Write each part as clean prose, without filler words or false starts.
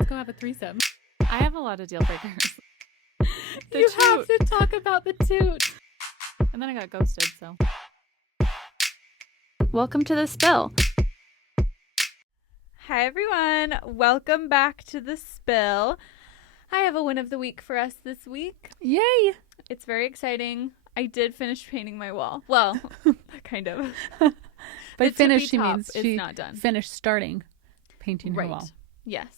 Let's go have a threesome. I have a lot of deal breakers. You have to talk about the toot. And then I got ghosted, so. Welcome to The Spill. Hi, everyone. Welcome back to The Spill. I have a win of the week for us this week. Yay! It's very exciting. I did finish painting my wall. Well, kind of. By finish, she means she not done. Finished starting painting her wall. Yes.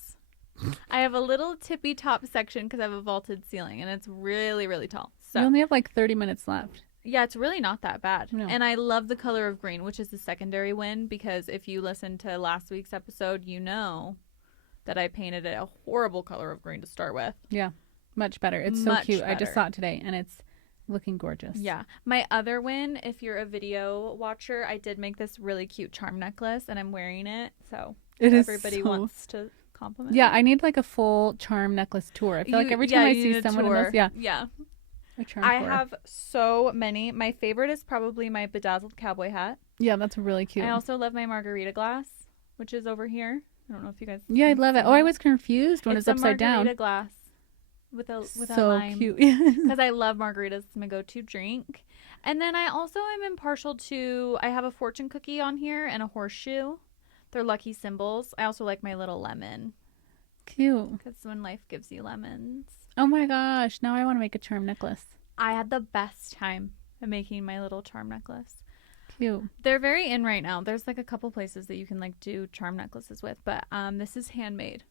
I have a little tippy top section because I have a vaulted ceiling, and it's really, really tall. So you only have like 30 minutes left. Yeah, it's really not that bad. No. And I love the color of green, which is the secondary win, because if you listen to last week's episode, you know that I painted it a horrible color of green to start with. Yeah, much better. It's so cute. I just saw it today, and it's looking gorgeous. Yeah. My other win, if you're a video watcher, I did make this really cute charm necklace, and I'm wearing it. So everybody wants to compliment Yeah, me. I need like a full charm necklace tour. I feel like every time I see someone in this, yeah. A charm I tour. have so many. My favorite is probably my bedazzled cowboy hat. Yeah, that's really cute. I also love my margarita glass, which is over here. I don't know if you guys. Yeah, I love it. Oh, I was confused when it's upside down. Margarita glass with a so lime. Cute. Because I love margaritas. It's my go-to drink. And then I also am impartial to. I have a fortune cookie on here and a horseshoe. They're lucky symbols. I also like my little lemon. Cute. Because when life gives you lemons. Oh my gosh! Now I want to make a charm necklace. I had the best time making my little charm necklace. Cute. They're very in right now. There's like a couple places that you can like do charm necklaces with, but this is handmade.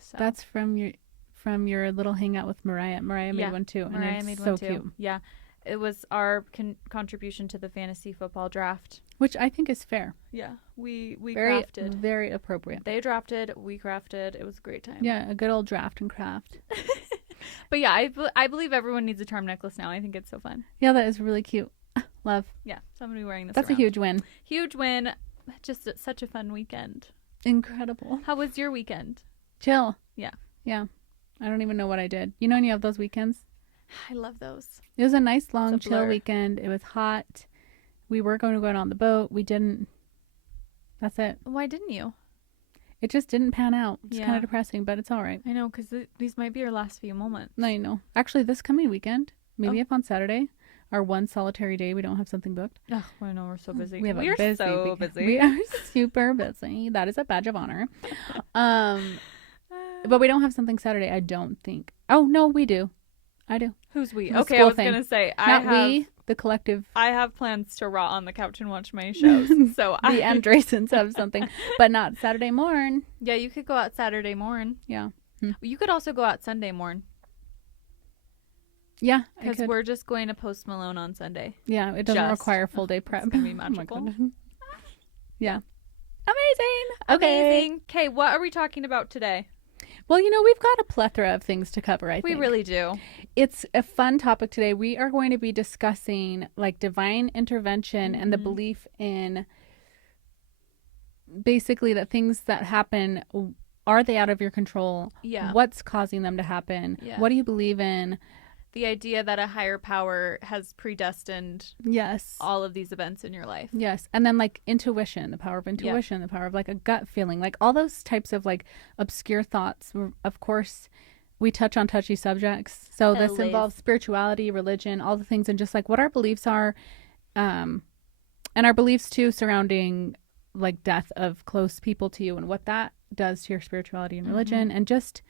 So. That's from your little hangout with Mariah. Mariah made one too. Mariah and made so one too. Cute. Yeah, it was our contribution to the fantasy football draft, which I think is fair. Yeah, we very, crafted. Very appropriate. They drafted, we crafted. It was a great time. Yeah, a good old draft and craft. But yeah, I believe everyone needs a charm necklace now. I think it's so fun. Yeah, that is really cute. Love. Yeah, so I'm going to be wearing this That's around. a huge win. Huge win. Just such a fun weekend. Incredible. How was your weekend? Chill. Yeah. Yeah. I don't even know what I did. You know when you have those weekends? I love those. It was a nice, long, chill weekend. It was hot. We were going to go out on the boat. We didn't. That's it. Why didn't you? It just didn't pan out. It's kind of depressing, but it's all right. I know, because these might be your last few moments. I know. Actually, this coming weekend, maybe if on Saturday, our one solitary day, we don't have something booked. Oh, I know. We're so busy. We are so busy. We are super busy. That is a badge of honor. But we don't have something Saturday, I don't think. Oh, no, we do. I do. Who's we? The okay, I was going to say. We, the collective. I have plans to rot on the couch and watch my shows. So the Andresens have something, but not Saturday morn. Yeah, you could go out Saturday morn. Yeah. You could also go out Sunday morn. Yeah, because we're just going to Post Malone on Sunday. Yeah, it doesn't require full day prep. It's gonna be magical. Yeah. Amazing. Amazing. Okay, what are we talking about today? Well, we've got a plethora of things to cover, I think. We really do. It's a fun topic today. We are going to be discussing like divine intervention and the belief in basically that things that happen, are they out of your control? Yeah. What's causing them to happen? Yeah. What do you believe in? The idea that a higher power has predestined all of these events in your life. Yes. And then like intuition, the power of intuition, the power of like a gut feeling, like all those types of like obscure thoughts. Of course, we touch on touchy subjects. So this involves spirituality, religion, all the things, and just like what our beliefs are, and our beliefs too surrounding like death of close people to you and what that does to your spirituality and religion, and just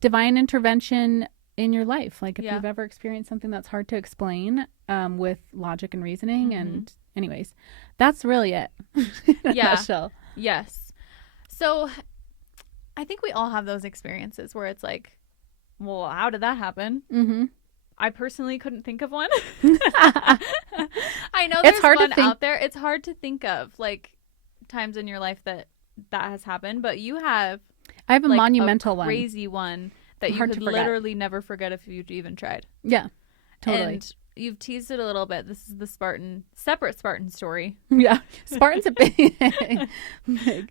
divine intervention in your life. Like if you've ever experienced something that's hard to explain with logic and reasoning. And anyways, that's really it. Nutshell. Yes. So I think we all have those experiences where it's like, well, how did that happen? I personally couldn't think of one. I know there's one out there. It's hard to think of like times in your life that has happened, but you have. I have a monumental one. Crazy one. That you could literally never forget if you'd even tried. Yeah, totally. And you've teased it a little bit. This is the separate Spartan story. Yeah, Spartan's a big Need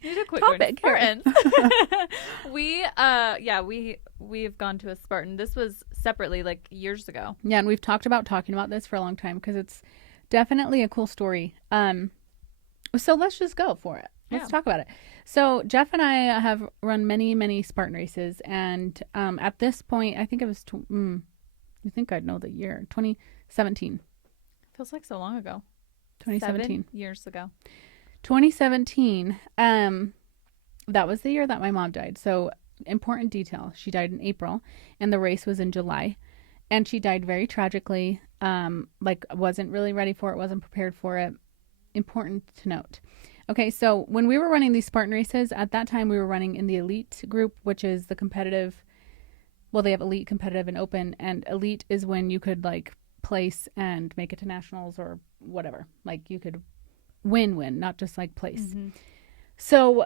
a quick topic. Spartans. We've gone to a Spartan. This was separately like years ago. Yeah, and we've talked about this for a long time because it's definitely a cool story. So let's just go for it. Let's talk about it. So Jeff and I have run many, many Spartan races, and at this point, I think it was. You think I'd know the year? 2017. Feels like so long ago. 2017. 7 years ago. 2017. That was the year that my mom died. So important detail: she died in April, and the race was in July, and she died very tragically. Like wasn't really ready for it, wasn't prepared for it. Important to note. Okay, so when we were running these Spartan races, at that time we were running in the elite group, which is the competitive. Well, they have elite, competitive, and open. And elite is when you could like place and make it to nationals or whatever. Like you could win, not just like place. Mm-hmm. So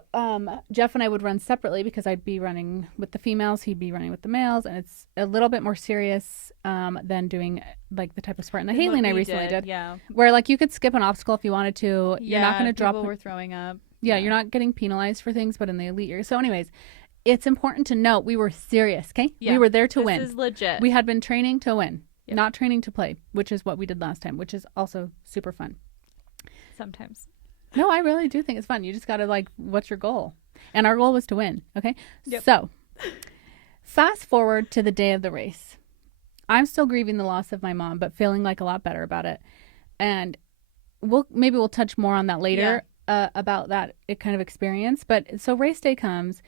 Jeff and I would run separately because I'd be running with the females, he'd be running with the males, and it's a little bit more serious than doing like the type of Spartan that Haley and I recently did. Yeah. Where like you could skip an obstacle if you wanted to. Yeah, you're not going to drop. People were throwing up. Yeah, you're not getting penalized for things, but in the elite year. So anyways, it's important to note we were serious, okay? Yeah. We were there to win. This is legit. We had been training to win, not training to play, which is what we did last time, which is also super fun. Sometimes. No, I really do think it's fun. You just got to like, what's your goal? And our goal was to win, okay? Yep. So fast forward to the day of the race. I'm still grieving the loss of my mom, but feeling like a lot better about it. And we'll touch more on that later about that kind of experience. But so race day comes.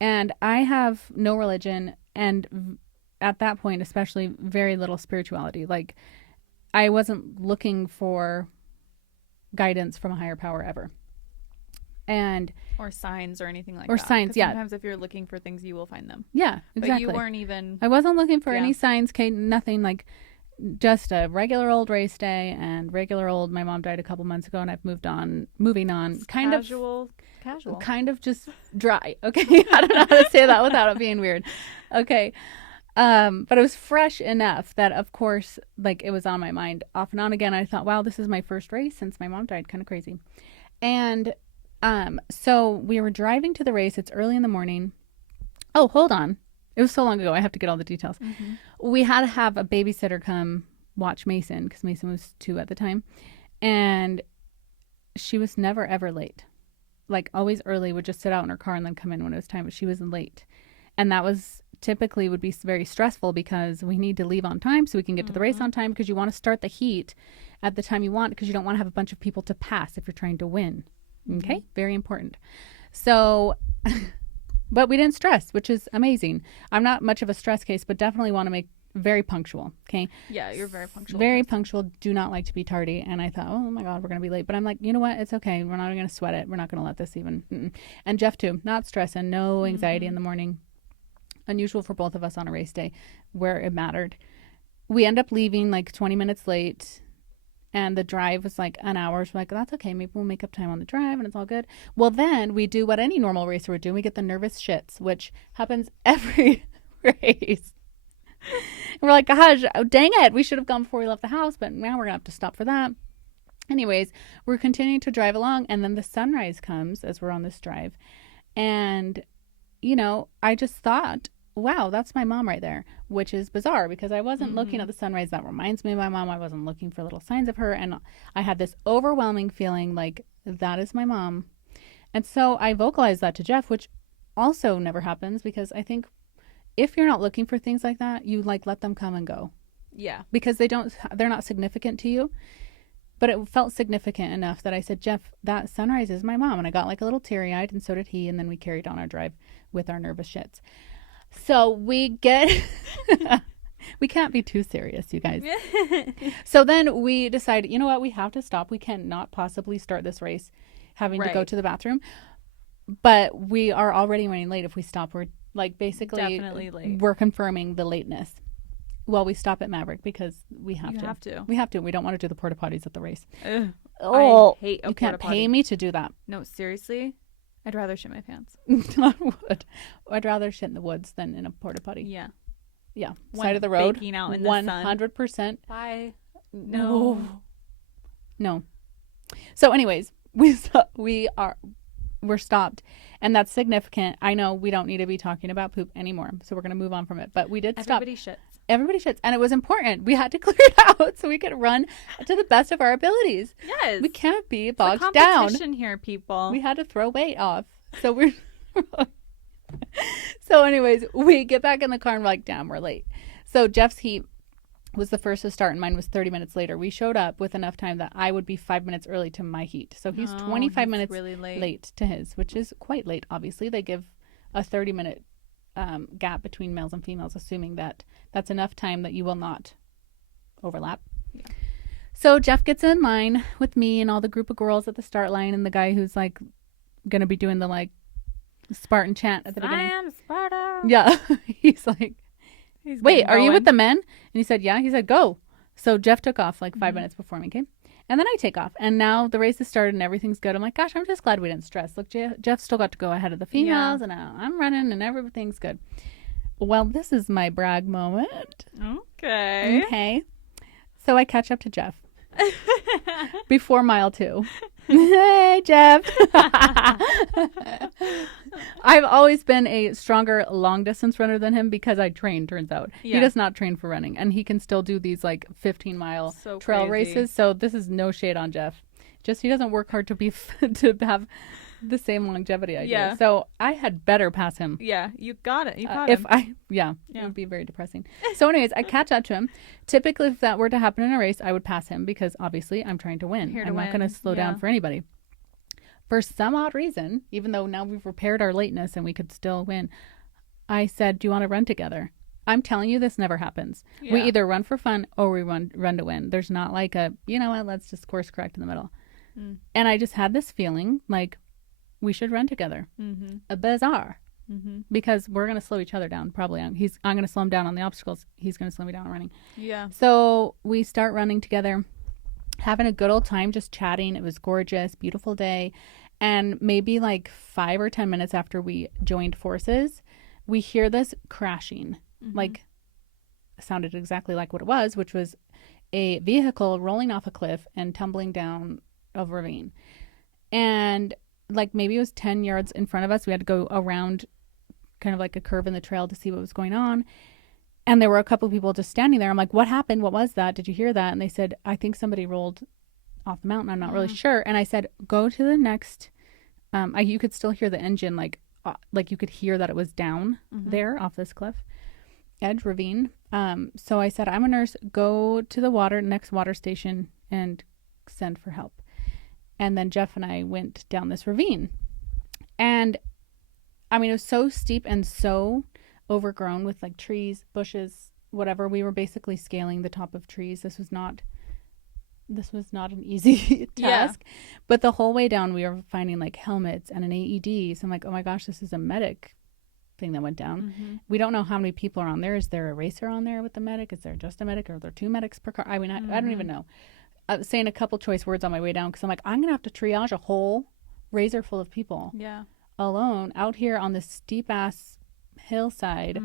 And I have no religion, and at that point, especially, very little spirituality. Like, I wasn't looking for guidance from a higher power ever. Or signs or anything like that. Or signs, yeah. Sometimes if you're looking for things, you will find them. Yeah, exactly. But you weren't even... I wasn't looking for any signs, Kate, nothing. Like, just a regular old race day and regular old, my mom died a couple months ago and I've moving on. It's casual. Kind of just dry. Okay. I don't know how to say that without it being weird. Okay. But it was fresh enough that of course, like it was on my mind off and on again. I thought, wow, this is my first race since my mom died. Kind of crazy. And, so we were driving to the race. It's early in the morning. Oh, hold on. It was so long ago. I have to get all the details. Mm-hmm. We had to have a babysitter come watch Mason because Mason was 2 at the time. And she was never, ever late. Like always early, would just sit out in her car and then come in when it was time. But she wasn't late. And that was typically would be very stressful because we need to leave on time so we can get to the race on time because you want to start the heat at the time you want because you don't want to have a bunch of people to pass if you're trying to win. Okay? Mm-hmm. Very important. So... But we didn't stress, which is amazing. I'm not much of a stress case, but definitely want to make very punctual. Okay. Yeah, you're very punctual. Very punctual. Do not like to be tardy. And I thought, oh my God, we're going to be late. But I'm like, you know what? It's okay. We're not going to sweat it. We're not going to let this even. Mm-mm. And Jeff too, not stressing, no anxiety in the morning. Unusual for both of us on a race day where it mattered. We end up leaving like 20 minutes late. And the drive was like an hour. So we're like, that's okay. Maybe we'll make up time on the drive and it's all good. Well, then we do what any normal racer would do. We get the nervous shits, which happens every race. And we're like, gosh, dang it. We should have gone before we left the house, but now we're going to have to stop for that. Anyways, we're continuing to drive along. And then the sunrise comes as we're on this drive. And, you know, I just thought, wow, that's my mom right there, which is bizarre because I wasn't looking at the sunrise. That reminds me of my mom. I wasn't looking for little signs of her. And I had this overwhelming feeling like that is my mom. And so I vocalized that to Jeff, which also never happens because I think if you're not looking for things like that, you like let them come and go. Yeah. Because they're not significant to you. But it felt significant enough that I said, Jeff, that sunrise is my mom. And I got like a little teary-eyed and so did he. And then we carried on our drive with our nervous shits. So we can't be too serious, you guys. So then we decided, you know what? We have to stop. We cannot possibly start this race having to go to the bathroom. But we are already running late. If we stop, we're like basically definitely late. We're confirming the lateness. Well, we stop at Maverick because we have to. We have to. We don't want to do the porta potties at the race. Ugh, I hate a you can't pay me to do that. No, seriously. I'd rather shit my pants. I would. I'd rather shit in the woods than in a porta potty. Yeah. Yeah. Side of the road. Baking out in the sun. 100%. Bye. No. So anyways, we're stopped. And that's significant. I know we don't need to be talking about poop anymore. So we're going to move on from it. But we did stop. Everybody shits. And it was important. We had to clear it out so we could run to the best of our abilities. Yes. We can't be bogged down. down. Competition here, people. We had to throw weight off. So we're so anyways, we get back in the car and we're like, damn, we're late. So Jeff's heat was the first to start and mine was 30 minutes later. We showed up with enough time that I would be 5 minutes early to my heat. So he's 25 minutes really late to his, which is quite late, obviously. They give a 30-minute gap between males and females, assuming that that's enough time that you will not overlap. Yeah. So Jeff gets in line with me and all the group of girls at the start line and the guy who's like going to be doing the like Spartan chant at the beginning. I am Sparta. Yeah. He's like, wait, are you with the men? And he said, yeah. He said, go. So Jeff took off like 5 minutes before me, okay? And then I take off. And now the race has started and everything's good. I'm like, gosh, I'm just glad we didn't stress. Look, Jeff still got to go ahead of the females and I'm running and everything's good. Well, this is my brag moment. Okay. So I catch up to Jeff before mile 2. Hey, Jeff. I've always been a stronger long distance runner than him because I train, turns out. Yeah. He does not train for running and he can still do these like 15-mile trail races. So this is no shade on Jeff. Just he doesn't work hard to have the same longevity I do. So I had better pass him. Yeah, you got it. You got him. It would be very depressing. So anyways, I catch up to him. Typically, if that were to happen in a race, I would pass him because obviously I'm trying to win. I'm not going to slow down for anybody. For some odd reason, even though now we've repaired our lateness and we could still win, I said, do you want to run together? I'm telling you, this never happens. Yeah. We either run for fun or we run to win. There's not like a, you know what, let's just course correct in the middle. And I just had this feeling like we should run together. A bizarre. Because we're going to slow each other down. Probably. I'm going to slow him down on the obstacles. He's going to slow me down on running. Yeah. So we start running together, having a good old time, just chatting. It was gorgeous, beautiful day. And maybe like 5 or 10 minutes after we joined forces, we hear this crashing. Like, sounded exactly like what it was, which was a vehicle rolling off a cliff and tumbling down a ravine. And like maybe it was 10 yards in front of us. We had to go around kind of like a curve in the trail to see what was going on. And there were a couple of people just standing there. I'm like, what happened? What was that? Did you hear that? And they said, I think somebody rolled off the mountain. I'm not really sure. And I said, go to the next. You could still hear the engine, like you could hear that it was down there off this cliff edge ravine. So I said, I'm a nurse. Go to the next water station and send for help. And then Jeff and I went down this ravine. And I mean, it was so steep and so overgrown with like trees, bushes, whatever. We were basically scaling the top of trees. This was not an easy task. But the whole way down, we were finding like helmets and an AED. So I'm like, oh my gosh, this is a medic thing that went down. We don't know how many people are on there. Is there a racer on there with the medic? Is there just a medic? Or are there 2 medics per car? I mean, I don't even know. I was saying a couple choice words on my way down because I'm like, I'm going to have to triage a whole razor full of people alone out here on this steep ass hillside.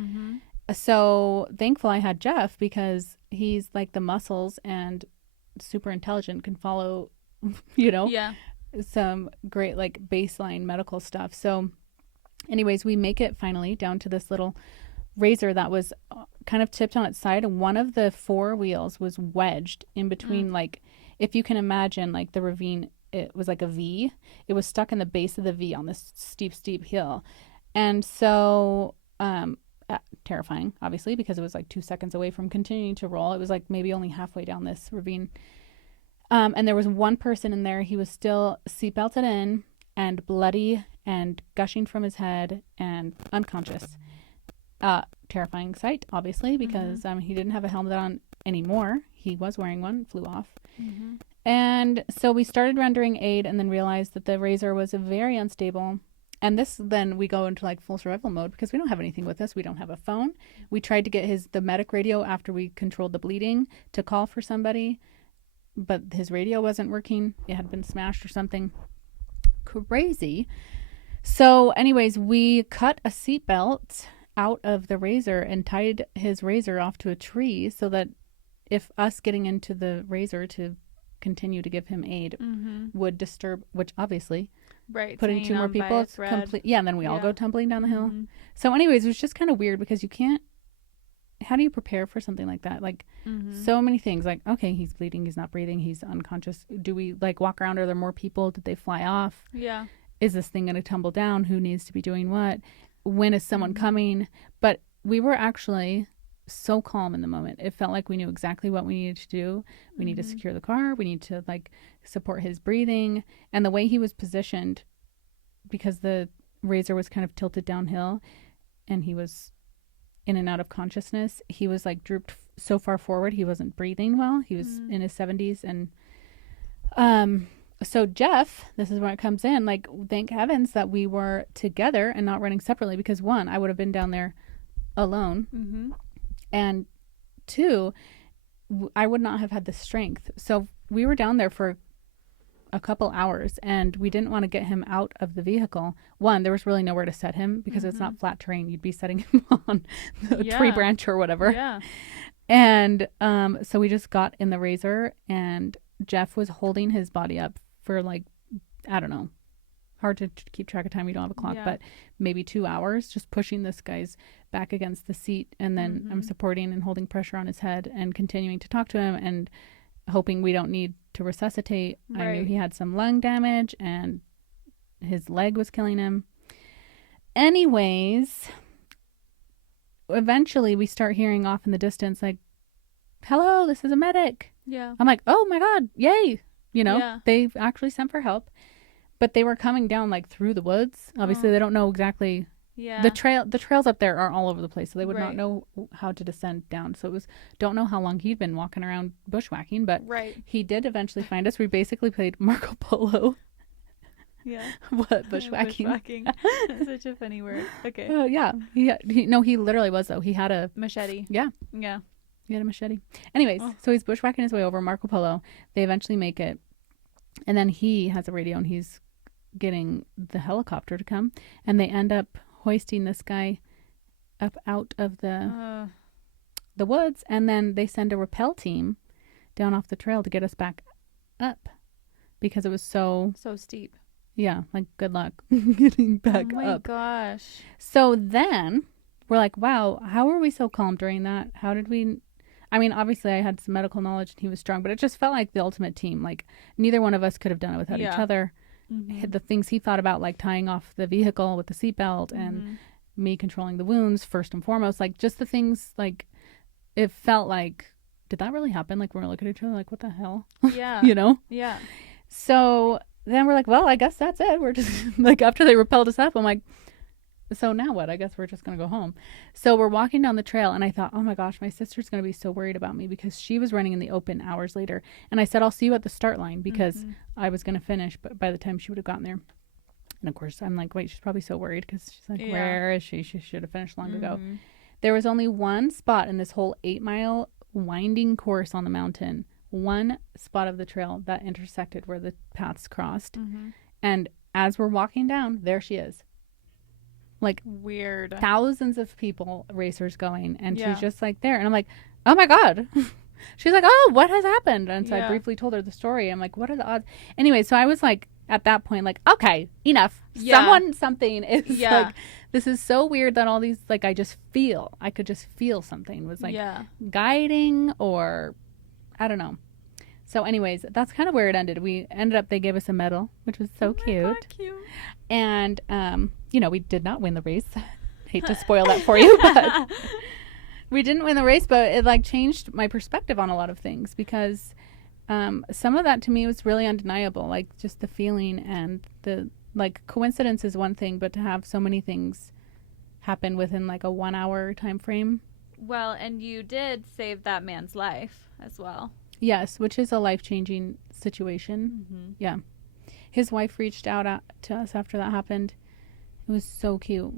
So thankful I had Jeff because he's like the muscles and super intelligent, can follow, some great like baseline medical stuff. So anyways, we make it finally down to this little razor that was kind of tipped on its side, and one of the 4 wheels was wedged in between like, if you can imagine like the ravine, it was like a V. It was stuck in the base of the V on this steep hill. And so terrifying, obviously, because it was like 2 seconds away from continuing to roll. It was like maybe only halfway down this ravine. And there was one person in there. He was still seatbelted in and bloody and gushing from his head and unconscious. Terrifying sight, obviously, because he didn't have a helmet on anymore. He was wearing one, flew off. And so we started rendering aid and then realized that the razor was very unstable. And then we go into like full survival mode because we don't have anything with us. We don't have a phone. We tried to get the medic radio after we controlled the bleeding to call for somebody, but his radio wasn't working. It had been smashed or something crazy. So anyways, we cut a seatbelt out of the razor and tied his razor off to a tree so that if us getting into the razor to continue to give him aid would disturb, which obviously putting 2 more people and then we all go tumbling down the hill. So anyways, it was just kind of weird because you can't, how do you prepare for something like that? Like so many things, like, okay, he's bleeding, he's not breathing, he's unconscious. Do we like walk around? Are there more people? Did they fly off? is this thing going to tumble down? Who needs to be doing what? When is someone coming? But we were actually so calm in the moment. It felt like we knew exactly what we needed to do. We need to secure the car. We need to like support his breathing. And the way he was positioned, because the razor was kind of tilted downhill and he was in and out of consciousness, he was like drooped so far forward. He wasn't breathing well. He was in his 70s. And so Jeff, this is where it comes in. Like, thank heavens that we were together and not running separately, because one, I would have been down there alone. And two, I would not have had the strength. So we were down there for a couple hours and we didn't want to get him out of the vehicle. One, there was really nowhere to set him because it's not flat terrain. You'd be setting him on a tree branch or whatever. Yeah. And so we just got in the razor and Jeff was holding his body up for like, I don't know, hard to keep track of time. We don't have a clock, but maybe 2 hours, just pushing this guy's back against the seat. And then I'm supporting and holding pressure on his head and continuing to talk to him and hoping we don't need to resuscitate. Right. I knew he had some lung damage and his leg was killing him. Anyways, eventually we start hearing off in the distance, like, hello, this is a medic. Yeah. I'm like, oh my God, yay. You know, they've actually sent for help. But they were coming down like through the woods. Obviously, they don't know exactly. Yeah. The trails up there are all over the place, so they would not know how to descend down. So it was, don't know how long he'd been walking around bushwhacking, but he did eventually find us. We basically played Marco Polo. Yeah. What, bushwhacking? Bushwhacking. Such a funny word. Okay. Yeah. He literally was though. He had a machete. Yeah. Yeah. He had a machete. Anyways, so he's bushwhacking his way over Marco Polo. They eventually make it, and then he has a radio and he's getting the helicopter to come, and they end up hoisting this guy up out of the woods, and then they send a rappel team down off the trail to get us back up because it was so steep. Yeah, like good luck getting back up. Oh my gosh. So then we're like, wow, how were we so calm during that? How did we? I mean, obviously I had some medical knowledge and he was strong, but it just felt like the ultimate team. Like neither one of us could have done it without each other. The things he thought about, like tying off the vehicle with the seatbelt and me controlling the wounds first and foremost, like just the things, like it felt like, did that really happen? Like we're looking at each other like, what the hell? Yeah. You know? Yeah. So then we're like, well, I guess that's it. We're just like, after they rappelled us up, I'm like, so now what? I guess we're just going to go home. So we're walking down the trail and I thought, oh my gosh, my sister's going to be so worried about me because she was running in the open hours later. And I said, I'll see you at the start line because I was going to finish, but by the time she would have gotten there. And of course, I'm like, wait, she's probably so worried because she's like, where is she? She should have finished long ago. There was only one spot in this whole 8-mile winding course on the mountain, one spot of the trail that intersected where the paths crossed. And as we're walking down, there she is. Like weird, thousands of people, racers going, and she's just like there. And I'm like, oh my God. She's like, oh, what has happened? And so I briefly told her the story. I'm like, what are the odds? Anyway, so I was like, at that point, like, okay, enough. Something is like, this is so weird that all these, like, I could just feel something was like guiding, or I don't know. So anyways, that's kind of where it ended. We ended up, they gave us a medal, which was so cute. God, cute. And, we did not win the race. Hate to spoil that for you, but we didn't win the race, but it like changed my perspective on a lot of things because some of that to me was really undeniable. Like just the feeling and the, like, coincidence is one thing, but to have so many things happen within like a 1 hour time frame. Well, and you did save that man's life as well. Yes, which is a life-changing situation. Yeah. His wife reached out to us after that happened. It was so cute.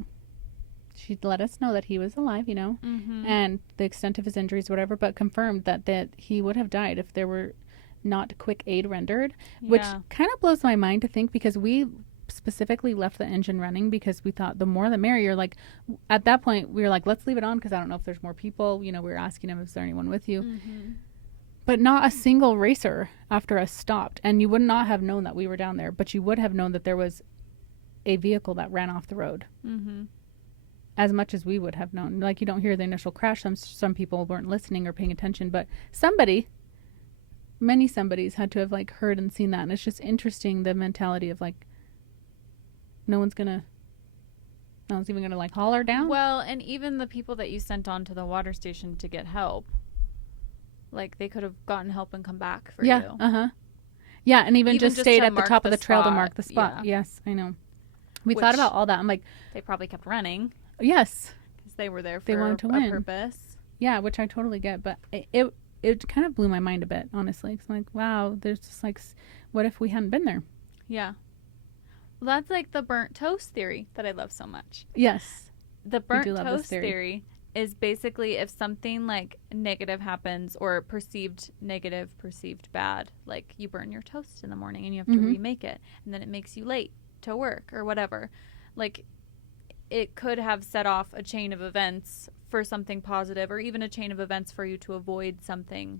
She let us know that he was alive, and the extent of his injuries, whatever, but confirmed that he would have died if there were not quick aid rendered, which kind of blows my mind to think, because we specifically left the engine running because we thought the more the merrier. Like at that point, we were like, let's leave it on because I don't know if there's more people. We were asking him, is there anyone with you? But not a single racer after us stopped. And you would not have known that we were down there, but you would have known that there was a vehicle that ran off the road. As much as we would have known. Like, you don't hear the initial crash. Some people weren't listening or paying attention, but many somebodies had to have like heard and seen that. And it's just interesting, the mentality of like, no one's even gonna like haul her down. Well, and even the people that you sent on to the water station to get help, like they could have gotten help and come back for you. Yeah, and even just stayed at the top of the trail to mark the spot. Yeah. Yes, I know. We thought about all that. I'm like, they probably kept running. Yes, because they were there for they wanted to win. Purpose. Yeah, which I totally get, but it kind of blew my mind a bit, honestly. Because I'm like, wow, there's just like, what if we hadn't been there? Yeah. Well, that's like the burnt toast theory that I love so much. Yes. The burnt toast theory is basically if something like negative happens or perceived negative, perceived bad, like you burn your toast in the morning and you have to remake it and then it makes you late to work or whatever. Like it could have set off a chain of events for something positive or even a chain of events for you to avoid something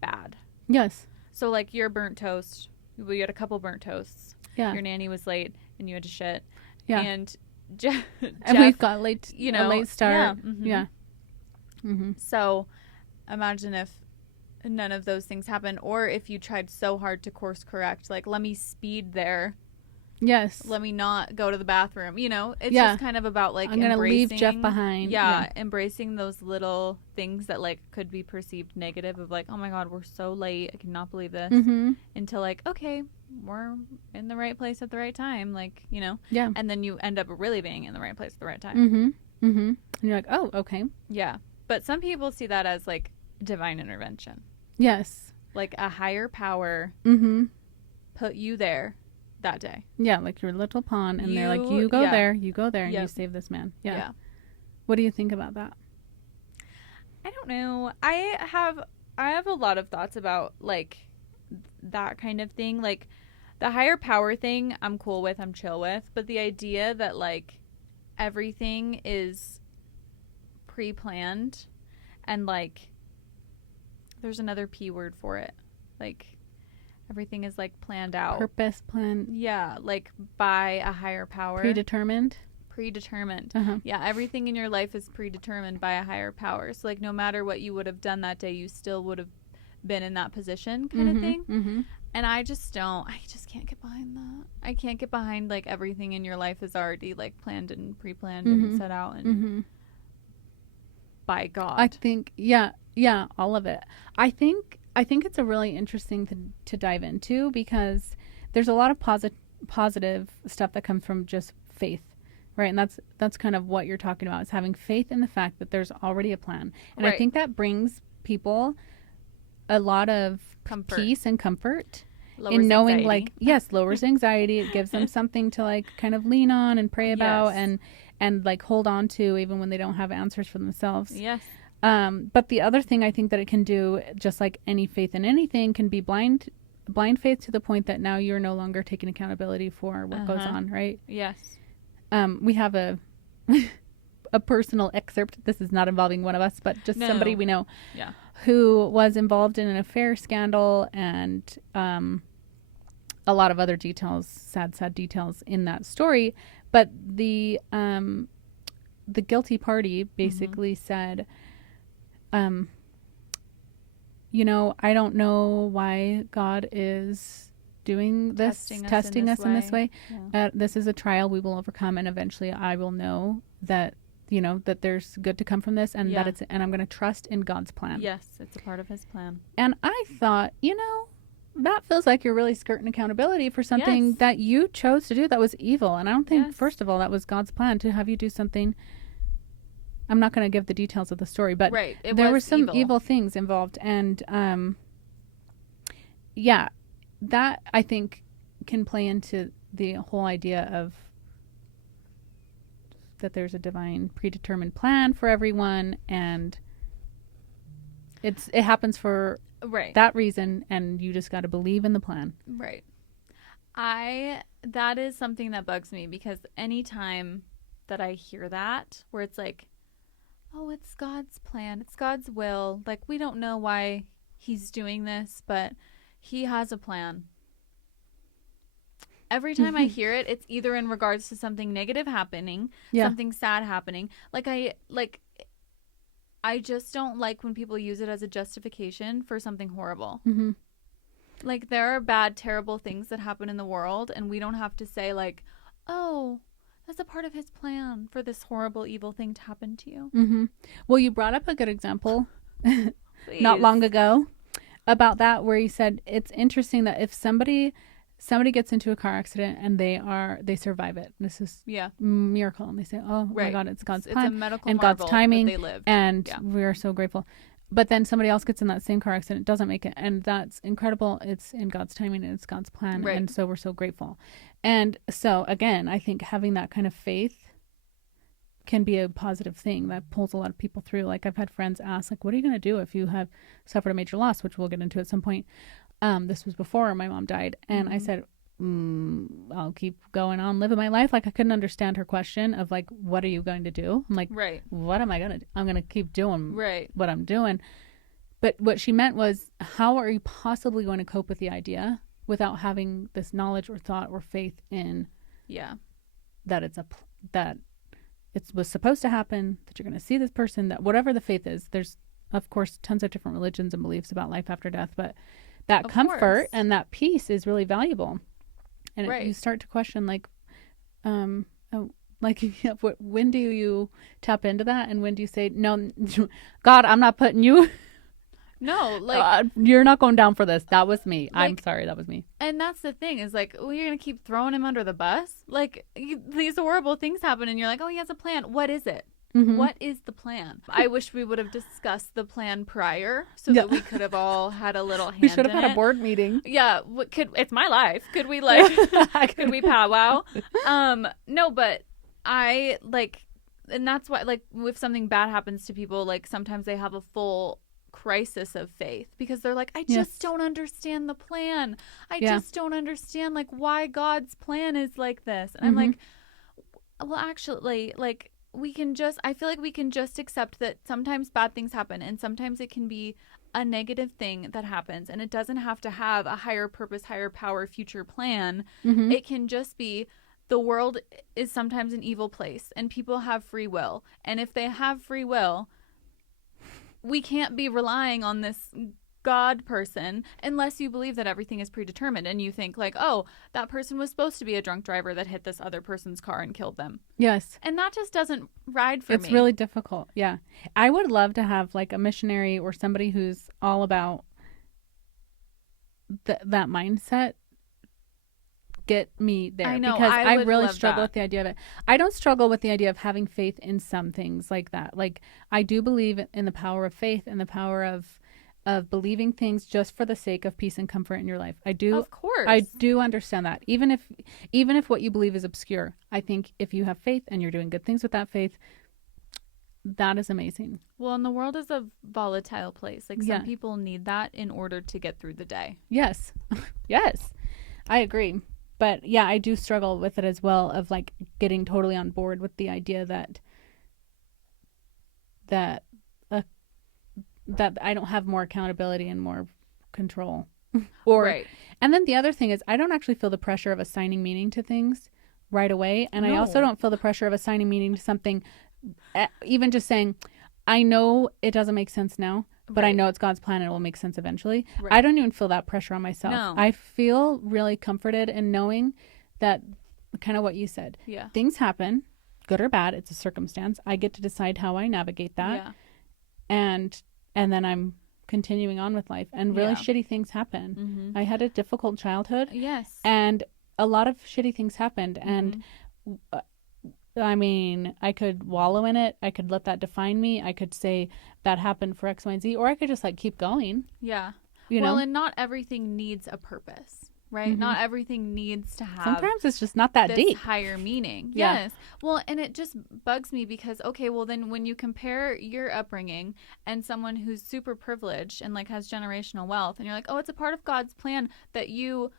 bad. Yes. So like your burnt toast, we had a couple burnt toasts. Yeah. Your nanny was late and you had to shit. Yeah. And Jeff, and we got late, you know, a late start. Yeah. So imagine if none of those things happen, or if you tried so hard to course correct, like let me speed there. Yes. Let me not go to the bathroom. You know, it's just kind of about like I'm gonna leave Jeff behind. Yeah, embracing those little things that like could be perceived negative of like, oh my God, we're so late. I cannot believe this. Until like, okay, we're in the right place at the right time. Like, you know. Yeah. And then you end up really being in the right place at the right time. And you're like, oh, okay. Yeah. But some people see that as like divine intervention. Yes. Like a higher power put you there that day. Yeah, like your little pawn, and they're like, you go there, and you save this man. Yeah. What do you think about that? I don't know. I have a lot of thoughts about like that kind of thing. Like the higher power thing, I'm cool with, I'm chill with, but the idea that like everything is pre-planned and like there's another P word for it. Like everything is like planned out. Purpose, plan. Yeah, like by a higher power. Predetermined. Yeah, everything in your life is predetermined by a higher power. So like no matter what you would have done that day, you still would have been in that position kind of thing. And I just can't get behind that. I can't get behind like everything in your life is already like planned and pre-planned and set out and by God. I think all of it. I think it's a really interesting thing to dive into because there's a lot of positive stuff that comes from just faith, right? And that's kind of what you're talking about, is having faith in the fact that there's already a plan. And I think that brings people a lot of peace and comfort in knowing anxiety. Lowers anxiety. It gives them something to like kind of lean on and pray about and like hold on to even when they don't have answers for themselves. Yes. But the other thing I think that it can do, just like any faith in anything, can be blind faith to the point that now you're no longer taking accountability for what goes on, right? Yes. We have a personal excerpt. This is not involving one of us, but just somebody we know who was involved in an affair scandal and a lot of other details, sad details in that story. But the guilty party basically said, I don't know why God is doing this, testing us in this way. Yeah. This is a trial we will overcome, and eventually I will know that, that there's good to come from this, and that and I'm going to trust in God's plan. Yes, it's a part of his plan. And I thought, that feels like you're really skirting accountability for something that you chose to do that was evil. And I don't think, first of all, that was God's plan to have you do something. I'm not going to give the details of the story, but there were some evil things involved. And, that I think can play into the whole idea of that there's a divine predetermined plan for everyone. And it happens for that reason. And you just got to believe in the plan. Right. That is something that bugs me, because anytime that I hear that, where it's like, oh, it's God's plan, it's God's will, like we don't know why he's doing this, but he has a plan. Every time I hear it, it's either in regards to something negative happening, something sad happening. I just don't like when people use it as a justification for something horrible. Like there are bad, terrible things that happen in the world, and we don't have to say like, oh, that's a part of his plan for this horrible, evil thing to happen to you. Mm-hmm. Well, you brought up a good example not long ago about that, where you said it's interesting that if somebody gets into a car accident and they survive it, this is miracle, and they say, oh my God, it's God's plan, it's a medical and God's timing, they lived. And we are so grateful. But then somebody else gets in that same car accident, doesn't make it, and that's incredible. It's in God's timing and it's God's plan, and so we're so grateful. And so again, I think having that kind of faith can be a positive thing that pulls a lot of people through. Like, I've had friends ask, like, what are you going to do if you have suffered a major loss, which we'll get into at some point. This was before my mom died. And I said, I'll keep going on living my life. Like, I couldn't understand her question of like, what are you going to do? I'm like, what am I going to do? I'm going to keep doing what I'm doing. But what she meant was, how are you possibly going to cope with the idea without having this knowledge or thought or faith in that that it was supposed to happen, that you're going to see this person, that whatever the faith is, there's of course tons of different religions and beliefs about life after death, but that comfort and that peace is really valuable. And you start to question, like, when do you tap into that, and when do you say, no, God, I'm not putting you. No, like, you're not going down for this. That was me. Like, I'm sorry, that was me. And that's the thing, is like, well, you're gonna keep throwing him under the bus. Like, these horrible things happen, and you're like, oh, he has a plan. What is it? Mm-hmm. What is the plan? I wish we would have discussed the plan prior, so that we could have all had a little hand. We should have had a board meeting. Yeah, it's my life. Could we like? Could we powwow? No, but I like, and that's why, like, if something bad happens to people, like, sometimes they have a full crisis of faith, because they're like, I just don't understand the plan. I just don't understand, like, why God's plan is like this. And I'm like, well, actually, like, I feel like we can just accept that sometimes bad things happen, and sometimes it can be a negative thing that happens, and it doesn't have to have a higher purpose, higher power, future plan. It can just be, the world is sometimes an evil place, and people have free will. And if they have free will, we can't be relying on this God person unless you believe that everything is predetermined, and you think like, oh, that person was supposed to be a drunk driver that hit this other person's car and killed them. Yes. And that just doesn't ride for me. It's really difficult. Yeah. I would love to have like a missionary or somebody who's all about that mindset get me there. I know, because I really struggle that. with the idea of it. I don't struggle with the idea of having faith in some things like that. Like, I do believe in the power of faith and the power of believing things just for the sake of peace and comfort in your life. I do. Of course. I do understand that. Even if what you believe is obscure, I think if you have faith and you're doing good things with that faith, that is amazing. Well, and the world is a volatile place. Like, some people need that in order to get through the day. Yes. Yes. I agree. But yeah, I do struggle with it as well, of like getting totally on board with the idea that I don't have more accountability and more control. And then the other thing is, I don't actually feel the pressure of assigning meaning to things right away. And I also don't feel the pressure of assigning meaning to something, even just saying, I know it doesn't make sense now, but I know it's God's plan and it will make sense eventually. I don't even feel that pressure on myself. No. I feel really comforted in knowing that, kind of what you said. Yeah. Things happen, good or bad. It's a circumstance. I get to decide how I navigate that. Yeah. And then I'm continuing on with life. And really shitty things happen. I had a difficult childhood. Yes. And a lot of shitty things happened. And I mean, I could wallow in it. I could let that define me. I could say that happened for X, Y, and Z, or I could just like keep going. Yeah. You know? Well, and not everything needs a purpose, right? Not everything needs to have. Sometimes it's just not that deep. Higher meaning. Yeah. Yes. Well, and it just bugs me because, okay, well then when you compare your upbringing and someone who's super privileged and like has generational wealth, and you're like, oh, it's a part of God's plan that you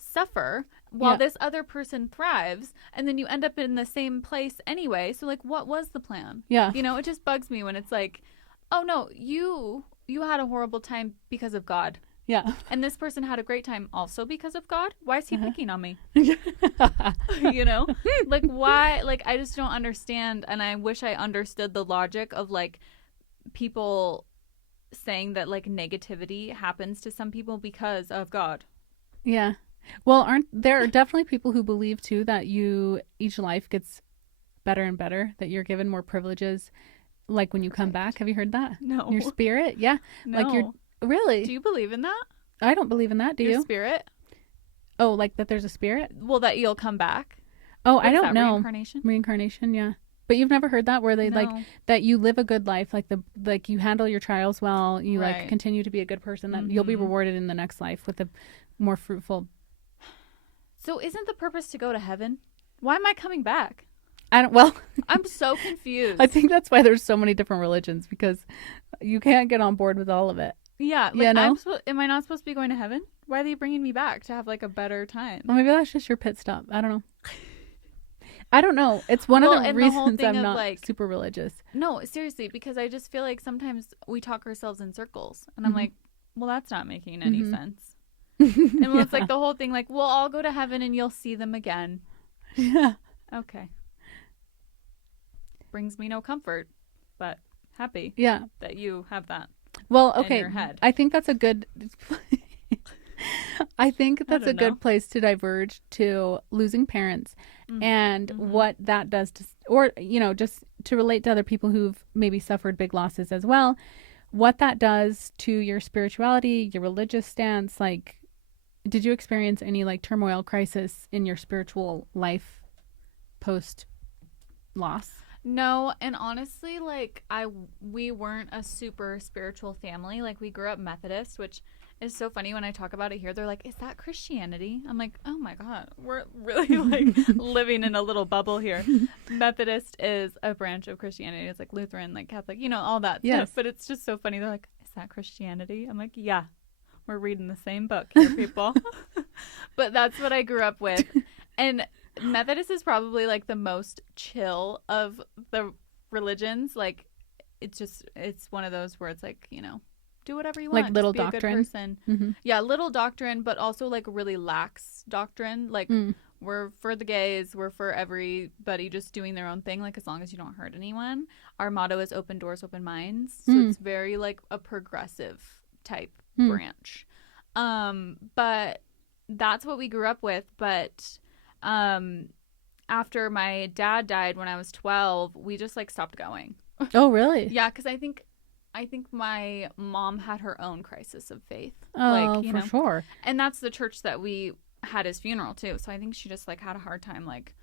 suffer while this other person thrives, and then you end up in the same place anyway. So like, what was the plan? Yeah. You know, it just bugs me when it's like, oh no, you had a horrible time because of God. Yeah. And this person had a great time also because of God. Why is he picking on me? You know? Like, why? Like, I just don't understand. And I wish I understood the logic of like people saying that like negativity happens to some people because of God. Yeah. Well, aren't there are definitely people who believe too that each life gets better and better, that you're given more privileges, like when you come back. Have you heard that? No. Your spirit? Yeah. No. Like you're really? Do you believe in that? I don't believe in that. Do you? Spirit? Oh, like that there's a spirit? Well, that you'll come back. Oh, I don't know. Reincarnation? Reincarnation, yeah. But you've never heard that, where they like that you live a good life, like you handle your trials well, you like continue to be a good person, that you'll be rewarded in the next life with a more fruitful. So isn't the purpose to go to heaven? Why am I coming back? Well, I'm so confused. I think that's why there's so many different religions, because you can't get on board with all of it. Yeah, like, you know? Am I not supposed to be going to heaven? Why are they bringing me back to have like a better time? Well, maybe that's just your pit stop. I don't know. I don't know. It's one of the reasons I'm not like, super religious. No, seriously, because I just feel like sometimes we talk ourselves in circles, and I'm like, well, that's not making any sense. And well, it's like the whole thing, like, well, I'll go to heaven and you'll see them again. Yeah. Okay. Brings me no comfort, but happy. Yeah. That you have that. Well, okay. In your head. I think that's a good. I think that's a good place to diverge to losing parents and what that does to, or, you know, just to relate to other people who've maybe suffered big losses as well. What that does to your spirituality, your religious stance. Like, did you experience any like turmoil, crisis in your spiritual life post loss? No, and honestly, like we weren't a super spiritual family. Like, we grew up Methodist, which is so funny when I talk about it here. They're like, "Is that Christianity?" I'm like, "Oh my God, we're really like living in a little bubble here." Methodist is a branch of Christianity. It's like Lutheran, like Catholic, you know, all that stuff. But it's just so funny. They're like, "Is that Christianity?" I'm like, "Yeah, we're reading the same book here, people." But that's what I grew up with, and Methodist is probably like the most chill of the religions. Like, it's one of those where it's like, you know, do whatever you want. Like little just be doctrine. A good person. Yeah, little doctrine, but also like really lax doctrine. Like, we're for the gays, we're for everybody just doing their own thing, like as long as you don't hurt anyone. Our motto is open doors, open minds. So it's very like a progressive type branch. But that's what we grew up with. But after my dad died when I was 12, we just like stopped going. Oh, really? Yeah, because I think my mom had her own crisis of faith. Oh, like, you for know? Sure. And that's the church that we had his funeral too. So I think she just like had a hard time like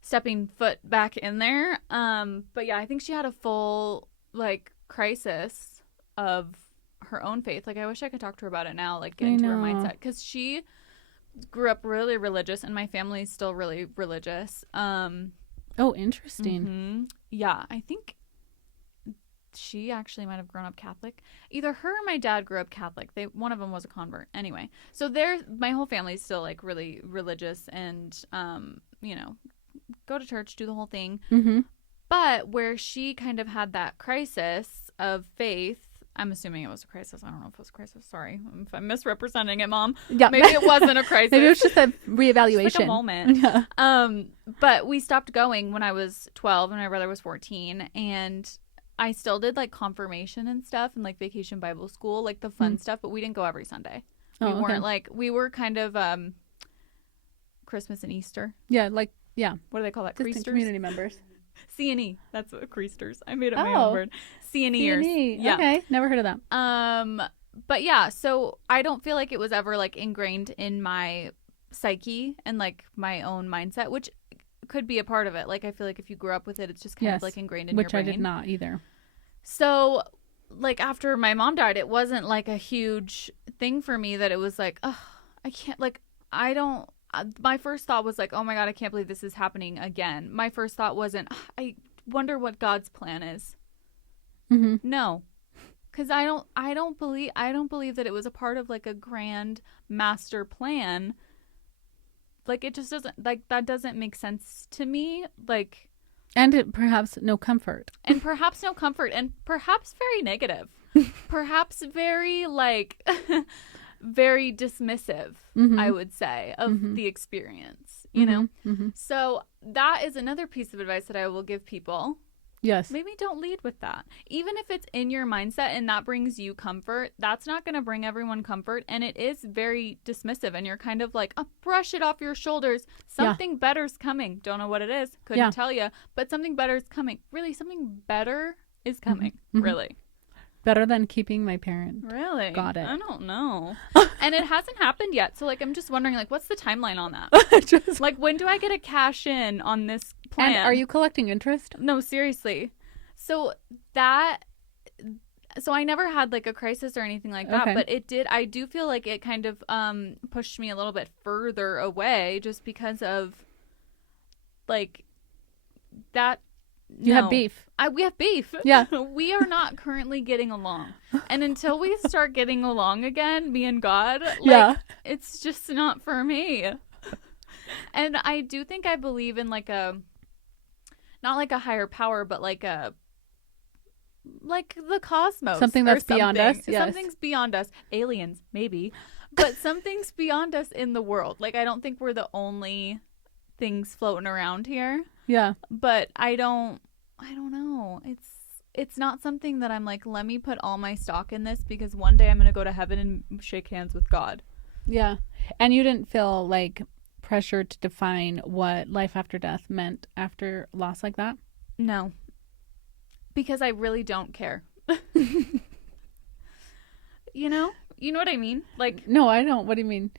stepping foot back in there. But yeah, I think she had a full like crisis of her own faith. Like, I wish I could talk to her about it now, like get into her mindset, because she grew up really religious and my family's still really religious. Oh, interesting. Yeah, I think she actually might have grown up Catholic. Either her or my dad grew up Catholic. One of them was a convert. Anyway, so my whole family's still like really religious and you know, go to church, do the whole thing. But where she kind of had that crisis of faith, I'm assuming it was a crisis. I don't know if it was a crisis. Sorry if I'm misrepresenting it, Mom. Yeah. Maybe it wasn't a crisis. Maybe it was just a reevaluation. Just like a moment. Yeah. But we stopped going when I was 12 and my brother was 14. And I still did like confirmation and stuff and like vacation Bible school, like the fun stuff. But we didn't go every Sunday. We weren't like, we were kind of Christmas and Easter. Yeah. Like, yeah. What do they call that? Distant community members. C&E. That's what Creasters. I made up my own word. C&Eers. C&E. Yeah. Okay. Never heard of that. But yeah, so I don't feel like it was ever like ingrained in my psyche and like my own mindset, which could be a part of it. Like, I feel like if you grew up with it, it's just kind of like ingrained in your brain. Which I did not either. So like after my mom died, it wasn't like a huge thing for me that it was like, oh, I can't, like, I don't. My first thought was like, oh my God, I can't believe this is happening again. My first thought wasn't, I wonder what God's plan is. No, because I don't believe that it was a part of like a grand master plan. Like, it just doesn't, like, that doesn't make sense to me. Like, and perhaps no comfort. And perhaps no comfort, and perhaps very negative. Perhaps very like very dismissive, I would say, of the experience, you know? So that is another piece of advice that I will give people Yes. Maybe don't lead with that. Even if it's in your mindset and that brings you comfort, that's not going to bring everyone comfort. And it is very dismissive. And you're kind of like, oh, brush it off your shoulders. Something better's coming. Don't know what it is. Couldn't tell you. But something better is coming. Really, something better is coming. Mm-hmm. Really. Better than keeping my parent. Really? Got it. I don't know. And it hasn't happened yet. So, like, I'm just wondering, like, what's the timeline on that? Like, when do I get a cash in on this plan? And are you collecting interest? No, seriously. So I never had, like, a crisis or anything like that. Okay. But it did. I do feel like it kind of pushed me a little bit further away just because of, like, that. You have beef. We have beef. Yeah. We are not currently getting along. And until we start getting along again, me and God, like, it's just not for me. And I do think I believe in, like, not like a higher power, but like the cosmos. Something that's beyond us. Yes. Something's beyond us. Aliens, maybe. But something's beyond us in the world. Like, I don't think we're the only things floating around here. Yeah. But I don't know. It's not something that I'm like, let me put all my stock in this because one day I'm going to go to heaven and shake hands with God. Yeah. And you didn't feel like pressure to define what life after death meant after loss like that? No. Because I really don't care. You know what I mean? Like, no, I don't. What do you mean?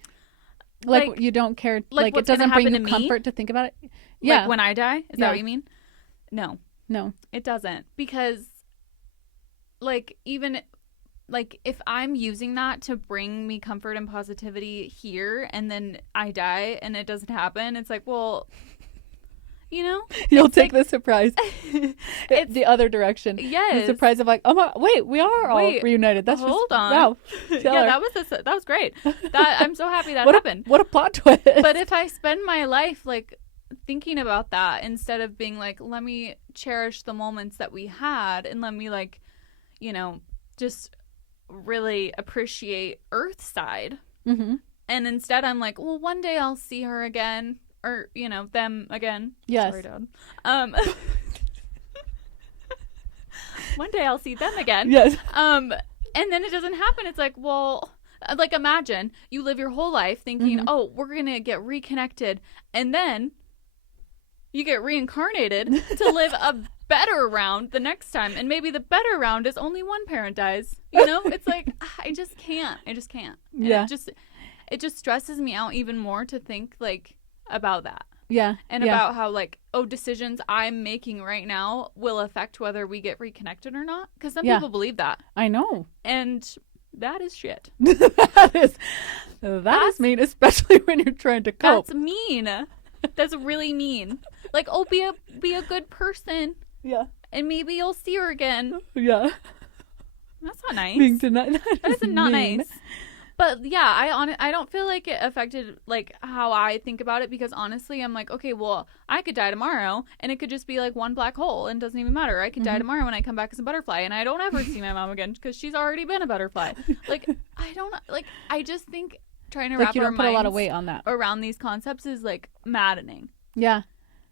Like you don't care, like it doesn't bring you comfort to think about it? Yeah. Like when I die? Is that what you mean? No, it doesn't. Because, like, even, like, if I'm using that to bring me comfort and positivity here and then I die and it doesn't happen, it's like, well, you know? You'll take the surprise. It's the other direction. Yes. The surprise of like, oh, wait, we are all reunited. That's hold on. Wow. Yeah, that was great. I'm so happy that happened. What a plot twist. But if I spend my life, like, thinking about that instead of being like, let me cherish the moments that we had and let me, like, you know, just really appreciate Earthside. Mm-hmm. And instead I'm like, well, one day I'll see her again, or, you know, them again. Yes. Sorry, Dad. One day I'll see them again. Yes. And then it doesn't happen. It's like, well, like, imagine you live your whole life thinking, oh, we're going to get reconnected. And then you get reincarnated to live a better round the next time. And maybe the better round is only one parent dies. You know, it's like, I just can't. And yeah. It just stresses me out even more to think, like, about that. Yeah. And about how, like, decisions I'm making right now will affect whether we get reconnected or not. Because some people believe that. I know. And that is shit. that is mean, especially when you're trying to cope. That's mean. That's really mean. Like, oh, be a good person. Yeah. And maybe you'll see her again. Yeah. That's not nice. Being denied. That is not nice. But yeah, I don't feel like it affected, like, how I think about it, because honestly, I'm like, okay, well, I could die tomorrow and it could just be like one black hole and it doesn't even matter. I could die tomorrow and I come back as a butterfly and I don't ever see my mom again because she's already been a butterfly. Like, I just think trying to wrap you our don't put a lot of weight on that around these concepts is, like, maddening. Yeah.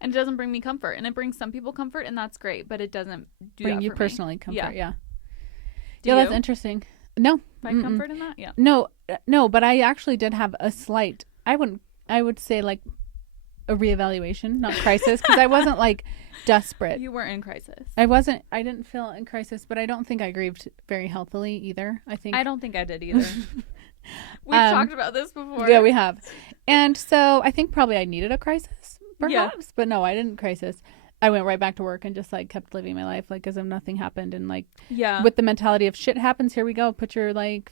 And it doesn't bring me comfort, and it brings some people comfort, and that's great, but it doesn't bring you personally comfort. Yeah. Yeah, that's interesting. No. Find comfort in that? Yeah. No, but I actually did have a slight, I would say, like, a reevaluation, not crisis, because I wasn't, like, desperate. You weren't in crisis. I didn't feel in crisis, but I don't think I grieved very healthily either. I don't think I did either. We've talked about this before. Yeah, we have. And so I think probably I needed a crisis, perhaps, but no, I didn't crisis. I went right back to work and just, like, kept living my life, like, as if nothing happened, and, like, with the mentality of shit happens, here we go, put your, like,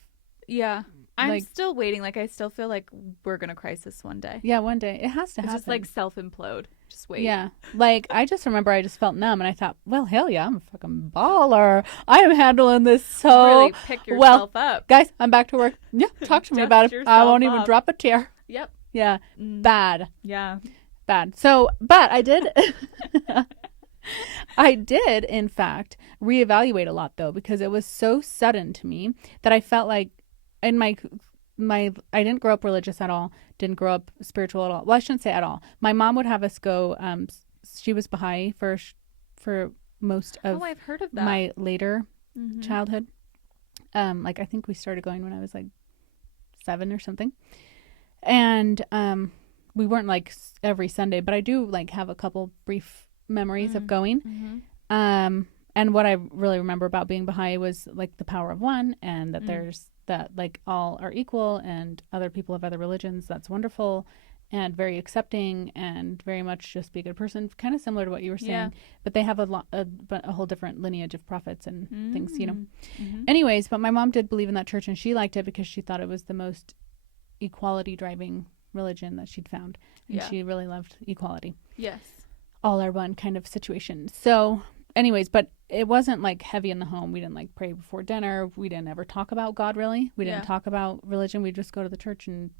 I'm still waiting. Like, I still feel like we're gonna crisis one day. Yeah, one day it has to happen. Just, like, self-implode. Just wait. Yeah, like, I just remember I just felt numb, and I thought, well, hell yeah, I'm a fucking baller. I am handling this so really pick yourself up, guys. I'm back to work. Yeah, talk to me about it. I won't even drop a tear. Yep. Yeah. Bad. Yeah. Bad. So, but I did. I did, in fact, reevaluate a lot, though, because it was so sudden to me that I felt like in my I didn't grow up religious at all, didn't grow up spiritual at all. Well, I shouldn't say at all. My mom would have us go, she was Baha'i for most of I've heard of that. my later childhood. Like I think we started going when I was like 7 or something. And we weren't like every Sunday, but I do like have a couple brief memories of going. And what I really remember about being Baha'i was like the power of one, and that there's that like all are equal and other people of other religions. That's wonderful and very accepting and very much just be a good person. Kind of similar to what you were saying, Yeah. but they have a whole different lineage of prophets and things, you know. Anyways, but my mom did believe in that church, and she liked it because she thought it was the most equality driving religion that she'd found, and she really loved equality. Yes. All are one kind of situation. So anyways, but it wasn't like heavy in the home. We didn't like pray before dinner. We didn't ever talk about God, really. We didn't talk about religion. We'd just go to the church, and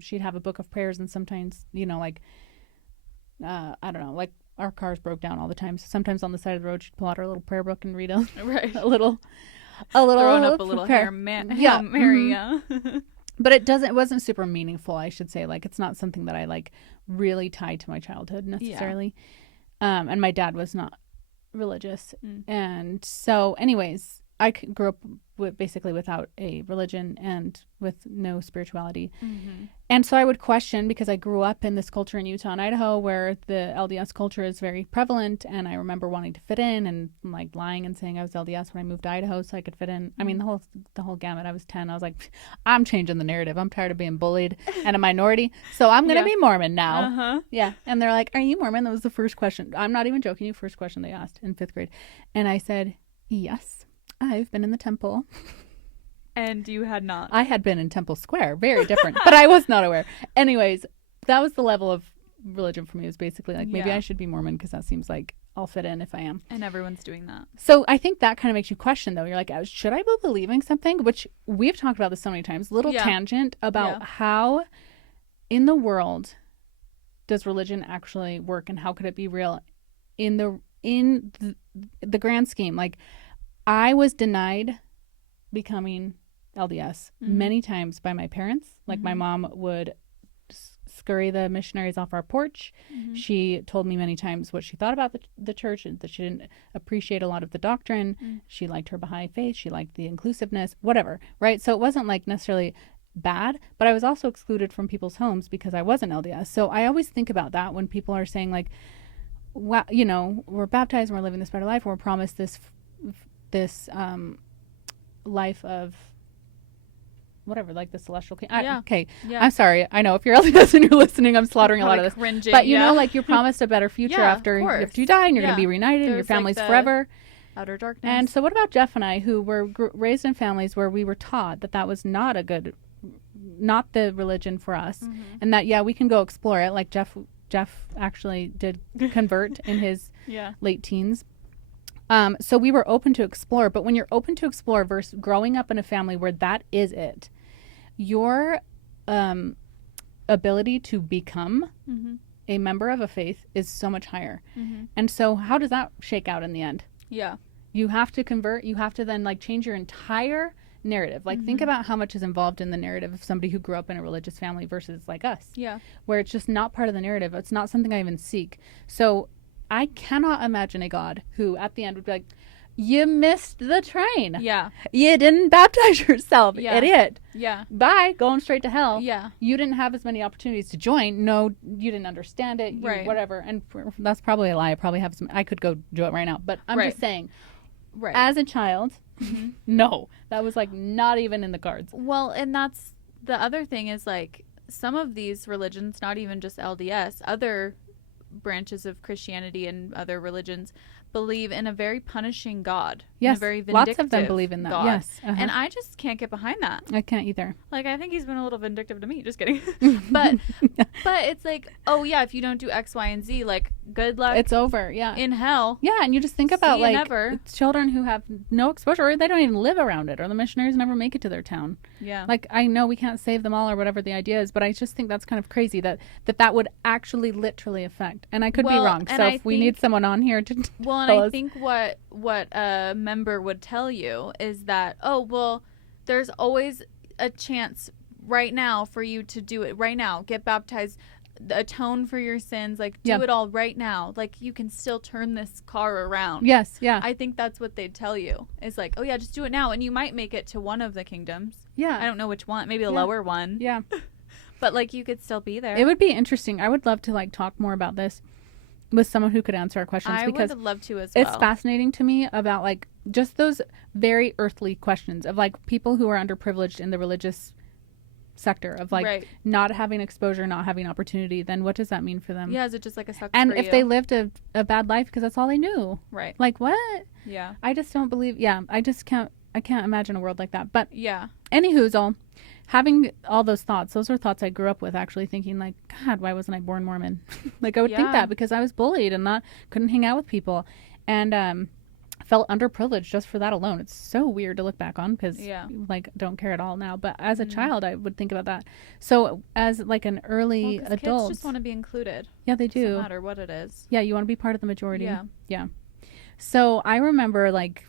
she'd have a book of prayers, and sometimes, you know, like I don't know, like our cars broke down all the time, so sometimes on the side of the road she'd pull out her little prayer book and read a little throwing up a little Hail Mary. But it wasn't super meaningful, I should say. Like, it's not something that I like really tied to my childhood necessarily. And my dad was not religious. And so anyways, I grew up basically without a religion and with no spirituality. And so I would question, because I grew up in this culture in Utah and Idaho where the LDS culture is very prevalent, and I remember wanting to fit in and like lying and saying I was LDS when I moved to Idaho so I could fit in. I mean, the whole gamut. I was 10. I was like, I'm changing the narrative. I'm tired of being bullied and a minority, so I'm going to be Mormon now. Yeah. And they're like, are you Mormon? That was the first question. I'm not even joking you. First question they asked in 5th grade. And I said, yes, I've been in the temple. And you had not. I had been in Temple Square. Very different. But I was not aware. Anyways, that was the level of religion for me. It was basically like, maybe I should be Mormon because that seems like I'll fit in if I am. And everyone's doing that. So I think that kind of makes you question, though. You're like, should I be believing something? Which we've talked about this so many times. Little tangent about how in the world does religion actually work, and how could it be real in the grand scheme? Like, I was denied becoming LDS many times by my parents. Like, my mom would scurry the missionaries off our porch. She told me many times what she thought about the church, and that she didn't appreciate a lot of the doctrine. She liked her Baha'i faith. She liked the inclusiveness, whatever, right? So it wasn't like necessarily bad, but I was also excluded from people's homes because I wasn't LDS. So I always think about that when people are saying like, wow, you know, we're baptized and we're living this better life, and we're promised this life of whatever, like the celestial king. Okay. Yeah. I'm sorry. I know if you're LDS and you're listening, I'm slaughtering a lot of this. Cringing, but you know, like you're promised a better future after you die, and you're going to be reunited, and your family's like forever. Outer darkness. And so what about Jeff and I, who were raised in families where we were taught that was not the religion for us, and that, we can go explore it. Like Jeff actually did convert in his late teens. So we were open to explore, but when you're open to explore versus growing up in a family where that is it, your ability to become a member of a faith is so much higher. And so how does that shake out in the end? You have to convert. You have to then like change your entire narrative. Like think about how much is involved in the narrative of somebody who grew up in a religious family versus like us, where it's just not part of the narrative. It's not something I even seek. So I cannot imagine a God who at the end would be like, you missed the train. You didn't baptize yourself, idiot. Bye, going straight to hell. You didn't have as many opportunities to join. No, you didn't understand it. Whatever. And that's probably a lie. I could go do it right now. But I'm just saying, as a child, no, that was like not even in the cards. Well, and that's the other thing is like some of these religions, not even just LDS, other branches of Christianity and other religions believe in a very punishing God. Yes, a very vindictive lots of them believe in that. God. Yes, and I just can't get behind that. I can't either. Like, I think he's been a little vindictive to me. Just kidding. but it's like, oh yeah, if you don't do X, Y, and Z, like, good luck. It's over. Yeah, in hell. Yeah, and you just think about like children who have no exposure, or they don't even live around it, or the missionaries never make it to their town. Yeah. Like, I know we can't save them all, or whatever the idea is, but I just think that's kind of crazy that would actually literally affect. And I could be wrong. So if we need someone on here to well, and I think what a member would tell you is that, oh, well, there's always a chance right now for you to do it right now, get baptized atone for your sins, like do it all right now, like you can still turn this car around. Yes. Yeah. I think that's what they'd tell you. It's like, oh yeah, just do it now, and you might make it to one of the kingdoms. Yeah. I don't know which one, maybe the lower one. Yeah. But like you could still be there. It would be interesting. I would love to like talk more about this with someone who could answer our questions, because I would love to as well. It's fascinating to me about like just those very earthly questions of like people who are underprivileged in the religious sector of like not having exposure, not having opportunity. Then what does that mean for them? Yeah, is it just like a sucks and for if you? they lived a bad life because that's all they knew, right? Like what? Yeah, I just don't believe. Yeah, I can't imagine a world like that. But yeah, anywho's having all those thoughts, those are thoughts I grew up with, actually thinking like, God, why wasn't I born Mormon? Like I would think that because I was bullied and couldn't hang out with people, and felt underprivileged just for that alone. It's so weird to look back on because like don't care at all now. But as a child, I would think about that. So as like an early adult, kids just want to be included. Yeah, they do. No matter what it is. Yeah, you want to be part of the majority. Yeah. So I remember like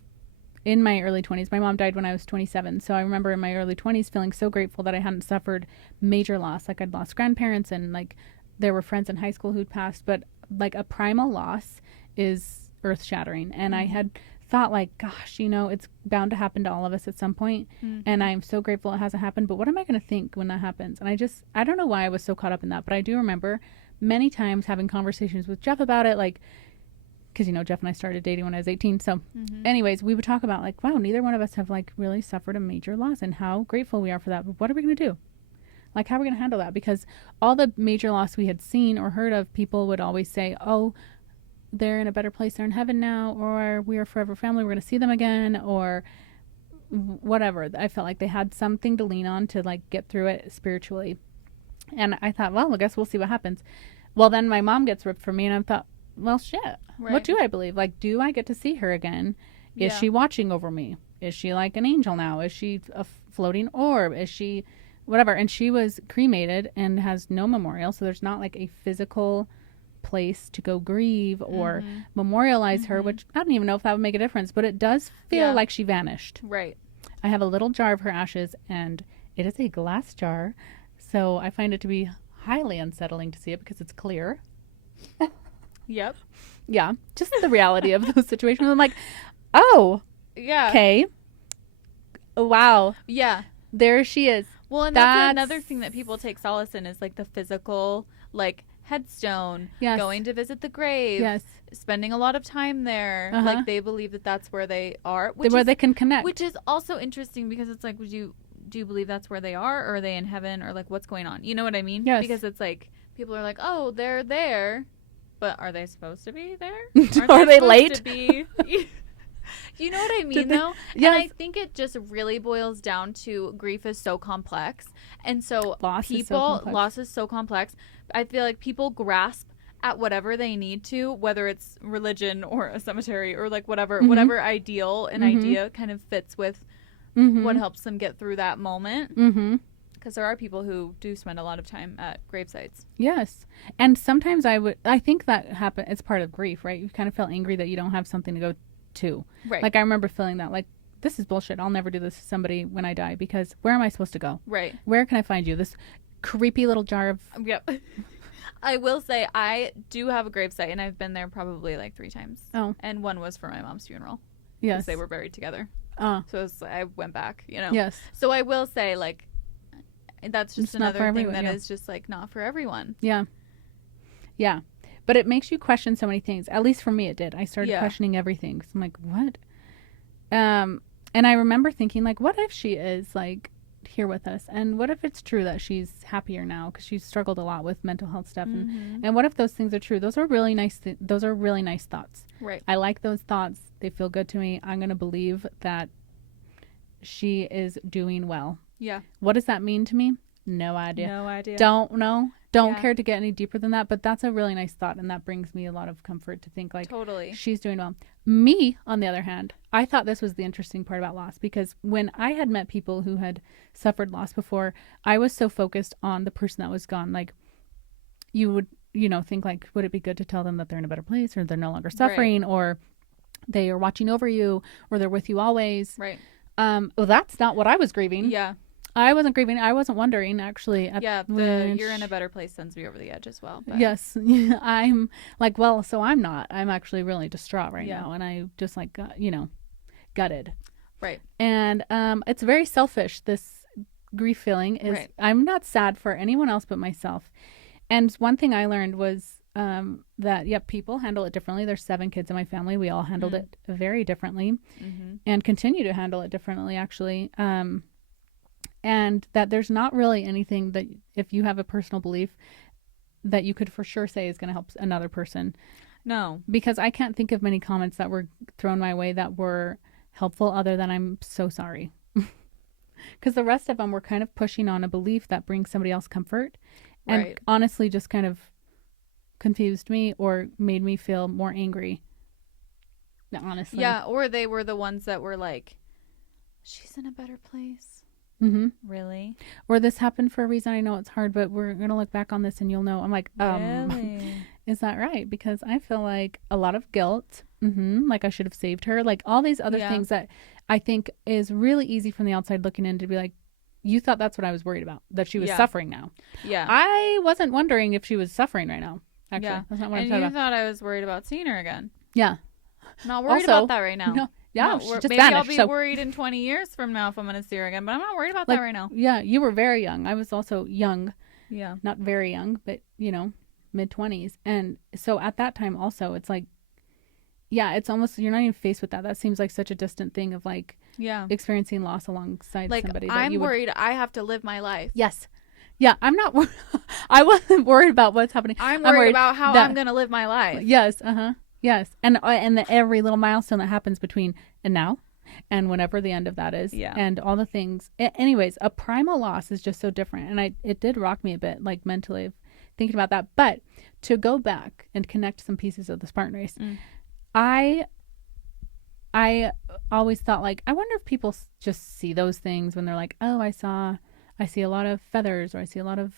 in my early 20s, my mom died when I was 27. So I remember in my early 20s feeling so grateful that I hadn't suffered major loss. Like I'd lost grandparents and like there were friends in high school who'd passed, but like a primal loss is earth shattering. And I had thought like, gosh, it's bound to happen to all of us at some point. And I'm so grateful it hasn't happened. But what am I going to think when that happens? And I don't know why I was so caught up in that, but I do remember many times having conversations with Jeff about it, like, because Jeff and I started dating when I was 18. So anyways, we would talk about like, wow, neither one of us have like really suffered a major loss and how grateful we are for that. But what are we going to do? Like, how are we going to handle that? Because all the major loss we had seen or heard of, people would always say, oh, they're in a better place. They're in heaven now, or we are forever family. We're going to see them again, or whatever. I felt like they had something to lean on to like get through it spiritually. And I thought, well, I guess we'll see what happens. Well, then my mom gets ripped from me and I thought, well, shit. Right. What do I believe? Like, do I get to see her again? Is she watching over me? Is she like an angel now? Is she a floating orb? Is she whatever? And she was cremated and has no memorial. So there's not like a physical place to go grieve or memorialize her, which I don't even know if that would make a difference, but it does feel like she vanished. Right. I have a little jar of her ashes and it is a glass jar. So I find it to be highly unsettling to see it because it's clear. Yep. Yeah. Just the reality of those situations. I'm like, oh, yeah. Okay. Wow. Yeah. There she is. Well, and that's another thing that people take solace in is like the physical, like headstone, going to visit the grave, spending a lot of time there. Like they believe that that's where they are, where they can connect. Which is also interesting because it's like, do you believe that's where they are, or are they in heaven, or like what's going on? You know what I mean? Yes. Because it's like people are like, oh, they're there, but are they supposed to be there? Are they late? You know what I mean, though? Yes. And I think it just really boils down to grief is so complex. And so loss is so complex. I feel like people grasp at whatever they need to, whether it's religion or a cemetery or like whatever ideal an idea kind of fits with what helps them get through that moment. Because there are people who do spend a lot of time at grave sites. Yes. And sometimes I think that it's part of grief, right? You kind of feel angry that you don't have something to go to. Right. Like I remember feeling that, like, this is bullshit. I'll never do this to somebody when I die because where am I supposed to go? Right. Where can I find you? This creepy little jar of... Yep. I will say I do have a gravesite and I've been there probably like 3 times. Oh. And one was for my mom's funeral. Yes. Because they were buried together. So I went back, Yes. So I will say, like, that's just another thing that is just like not for everyone. Yeah. Yeah. But it makes you question so many things. At least for me, it did. I started questioning everything. So I'm like, what? And I remember thinking, like, what if she is, like, here with us? And what if it's true that she's happier now? Because she's struggled a lot with mental health stuff. And what if those things are true? Those are really nice. Those are really nice thoughts. Right. I like those thoughts. They feel good to me. I'm going to believe that she is doing well. Yeah. What does that mean to me? No idea. No idea. Don't know. Don't care to get any deeper than that. But that's a really nice thought. And that brings me a lot of comfort to think, like, totally, she's doing well. Me, on the other hand, I thought this was the interesting part about loss. Because when I had met people who had suffered loss before, I was so focused on the person that was gone. Like, you would, think, like, would it be good to tell them that they're in a better place, or they're no longer suffering, or they are watching over you, or they're with you always. Right. Well, that's not what I was grieving. Yeah. I wasn't grieving. I wasn't wondering, actually. You're in a better place sends me over the edge as well. But. Yes. I'm like, well, so I'm not. I'm actually really distraught right now. And I just like, gutted. Right. And it's very selfish, this grief feeling is I'm not sad for anyone else but myself. And one thing I learned was that people handle it differently. There's 7 kids in my family. We all handled it very differently and continue to handle it differently, actually. And that there's not really anything that, if you have a personal belief, that you could for sure say is going to help another person. No. Because I can't think of many comments that were thrown my way that were helpful other than I'm so sorry. Because the rest of them were kind of pushing on a belief that brings somebody else comfort. And honestly just kind of confused me or made me feel more angry. Honestly. Yeah, or they were the ones that were like, she's in a better place. Mm-hmm. Really? Or this happened for a reason. I know it's hard, but we're going to look back on this and you'll know. I'm like, really? Is that right? Because I feel like a lot of guilt. Like I should have saved her. Like all these other things that I think is really easy from the outside looking in to be like, you thought that's what I was worried about, that she was suffering now. Yeah. I wasn't wondering if she was suffering right now. Actually, that's not what I'm talking about. And you thought I was worried about seeing her again. Yeah. Not worried about that right now. No. Yeah, she just maybe vanished, I'll be worried in 20 years from now if I'm going to see her again, but I'm not worried about that right now. Yeah, you were very young. I was also young. Yeah. Not very young, but, mid-20s. And so at that time also, it's like, it's almost, you're not even faced with that. That seems like such a distant thing of like experiencing loss alongside somebody. I'm worried I have to live my life. Yes. Yeah, I'm not I wasn't worried about what's happening. I'm worried about how I'm going to live my life. Yes, yes. And every little milestone that happens between and now and whenever the end of that is and all the things. Anyways, a primal loss is just so different. And it did rock me a bit, like mentally thinking about that. But to go back and connect some pieces of the Spartan race, I always thought like, I wonder if people just see those things when they're like, oh, I see a lot of feathers, or I see a lot of,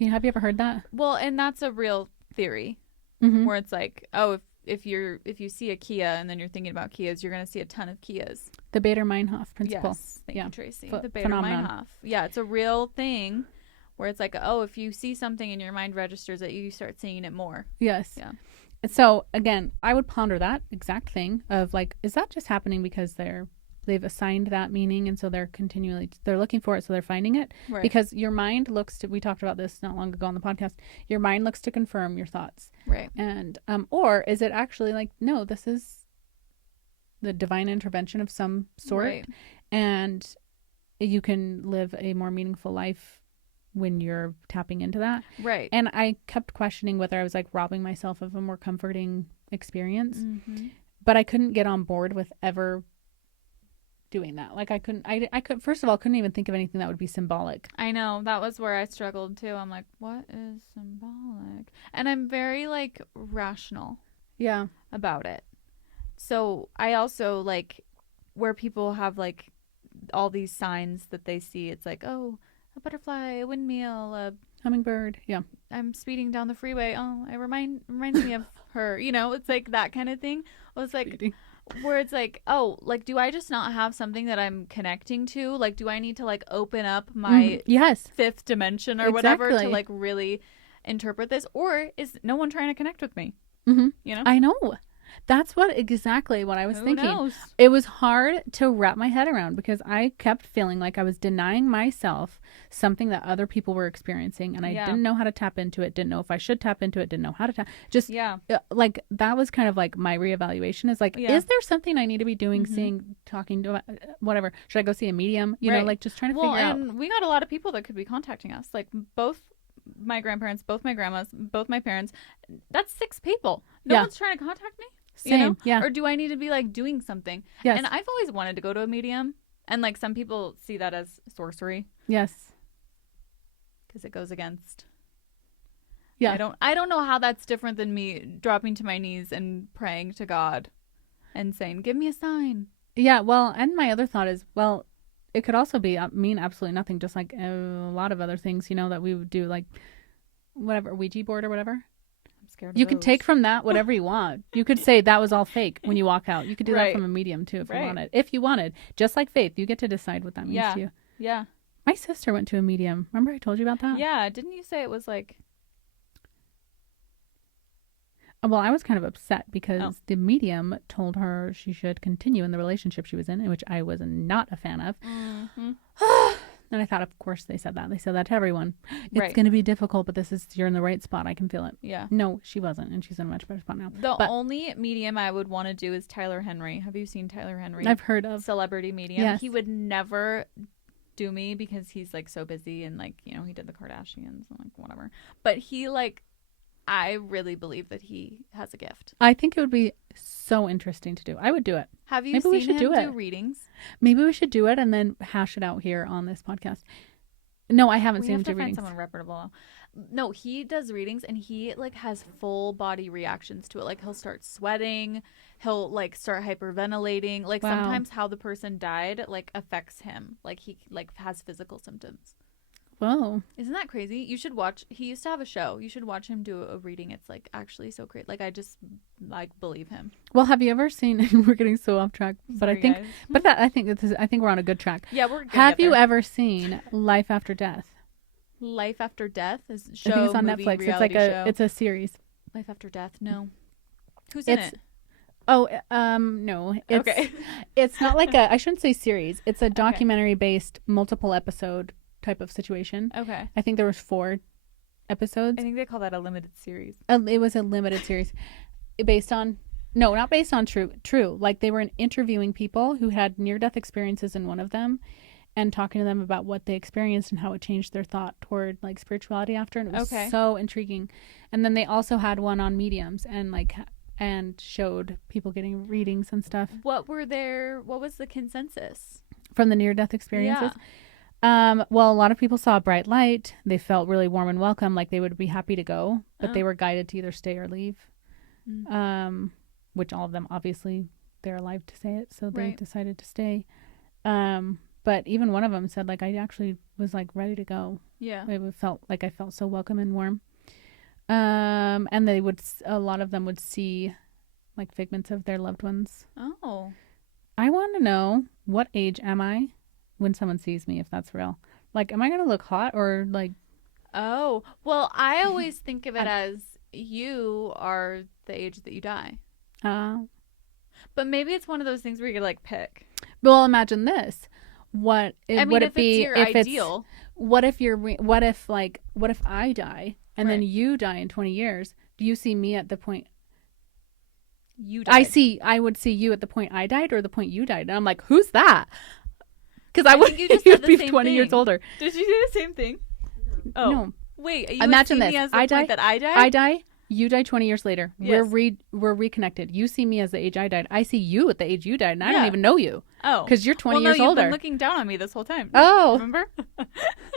have you ever heard that? Well, and that's a real theory where it's like, oh, if you see a Kia and then you're thinking about Kias, you're going to see a ton of Kias. The Bader-Meinhof principle. Yes, thank you, Tracy. The Bader-Meinhof. Yeah, it's a real thing where it's like, oh, if you see something and your mind registers it, you start seeing it more. Yes. Yeah. So again, I would ponder that exact thing of like, is that just happening because they've assigned that meaning and so they're looking for it, so they're finding it? Right. Because your mind looks to, we talked about this not long ago on the podcast, your mind looks to confirm your thoughts. Right. And or is it actually like, no, this is the divine intervention of some sort, right, and you can live a more meaningful life when you're tapping into that. Right. And I kept questioning whether I was like robbing myself of a more comforting experience, but I couldn't get on board with ever doing that. Like I could first of all, couldn't even think of anything that would be symbolic. I know, that was where I struggled too. I'm like, what is symbolic? And I'm very like rational about it. So I also like where people have like all these signs that they see. It's like, oh, a butterfly, a windmill, a hummingbird. Yeah. I'm speeding down the freeway. Oh, it reminds me of her. It's like that kind of thing. I was like, where it's like, oh, like, do I just not have something that I'm connecting to? Like, do I need to like open up my fifth dimension or whatever to like really interpret this? Or is no one trying to connect with me? I know. That's exactly what I was thinking. Knows? It was hard to wrap my head around because I kept feeling like I was denying myself something that other people were experiencing, and I didn't know how to tap into it, didn't know if I should tap into it, didn't know how to tap. Like that was kind of like my reevaluation is like, is there something I need to be doing, seeing, talking to, whatever? Should I go see a medium? You know, like just trying to figure out. And we got a lot of people that could be contacting us, like both my grandparents, both my grandmas, both my parents. That's 6 people. No one's trying to contact me. Same, Or do I need to be like doing something? Yes. And I've always wanted to go to a medium, and like some people see that as sorcery. Yes. Because it goes against. Yeah. I don't know how that's different than me dropping to my knees and praying to God, and saying, "Give me a sign." Yeah. Well, and my other thought is, well, it could also mean absolutely nothing, just like a lot of other things, that we would do, like whatever, Ouija board or whatever. You could take from that whatever you want. You could say that was all fake when you walk out. You could do that from a medium too if you wanted. If you wanted. Just like faith, you get to decide what that means to you. Yeah. My sister went to a medium. Remember I told you about that? Yeah. Didn't you say it was like... Well, I was kind of upset because the medium told her she should continue in the relationship she was in, which I was not a fan of. Mm-hmm. And I thought, of course, they said that. They said that to everyone. It's going to be difficult, but you're in the right spot. I can feel it. Yeah. No, she wasn't, and she's in a much better spot now. The only medium I would want to do is Tyler Henry. Have you seen Tyler Henry? I've heard of. Celebrity medium. Yes. He would never do me because he's like so busy and like, you know, he did the Kardashians and like whatever. But he like... I really believe that he has a gift. I think it would be so interesting to do. I would do it. Have you seen him do readings? Maybe we should do it and then hash it out here on this podcast. No, I haven't seen him do readings. We have to find someone reputable. No, he does readings and he like has full body reactions to it. Like he'll start sweating. He'll like start hyperventilating. Like sometimes how the person died like affects him. Like he like has physical symptoms. Whoa. Isn't that crazy? You should watch. He used to have a show. You should watch him do a reading. It's like actually so great. Like I just like believe him. Well, have you ever seen? We're getting so off track, but I think, I think we're on a good track. Yeah, we're. Have you ever seen Life After Death? Life After Death is a show. I think it's on Netflix. It's like it's a series. Life After Death. No. Who's in it? Oh, no. It's, okay. It's not like I shouldn't say series. It's a documentary based multiple episode type of situation. Okay. I think there was 4 episodes. I think they call that a limited series. It was a limited series based on not based on true. Like they were interviewing people who had near-death experiences in one of them and talking to them about what they experienced and how it changed their thought toward like spirituality after, and it was so intriguing. And then they also had one on mediums and showed people getting readings and stuff. What was the consensus from the near-death experiences? Yeah. Well, a lot of people saw a bright light. They felt really warm and welcome, like they would be happy to go, but they were guided to either stay or leave. Which all of them, obviously, they're alive to say it, so they decided to stay. But even one of them said, like, I actually was, like, ready to go. Yeah. I felt so welcome and warm. And a lot of them would see, like, figments of their loved ones. Oh. I want to know, what age am I when someone sees me, if that's real? Like, am I going to look hot or like... Oh, well, I always think of it as you are the age that you die. But maybe it's one of those things where you could like pick. Well, imagine this. What would it be if ideal? What if I die and then you die in 20 years? Do you see me at the point you died? I would see you at the point I died or the point you died. And I'm like, who's that? Because I would be 20 years older. Did you say the same thing? Oh. No. Wait, you imagine this. I die. You die 20 years later. Yes. We're reconnected. You see me as the age I died. I see you at the age you died, and I don't even know you. Oh. Because you're 20 years older. You've been looking down on me this whole time. Oh. Remember?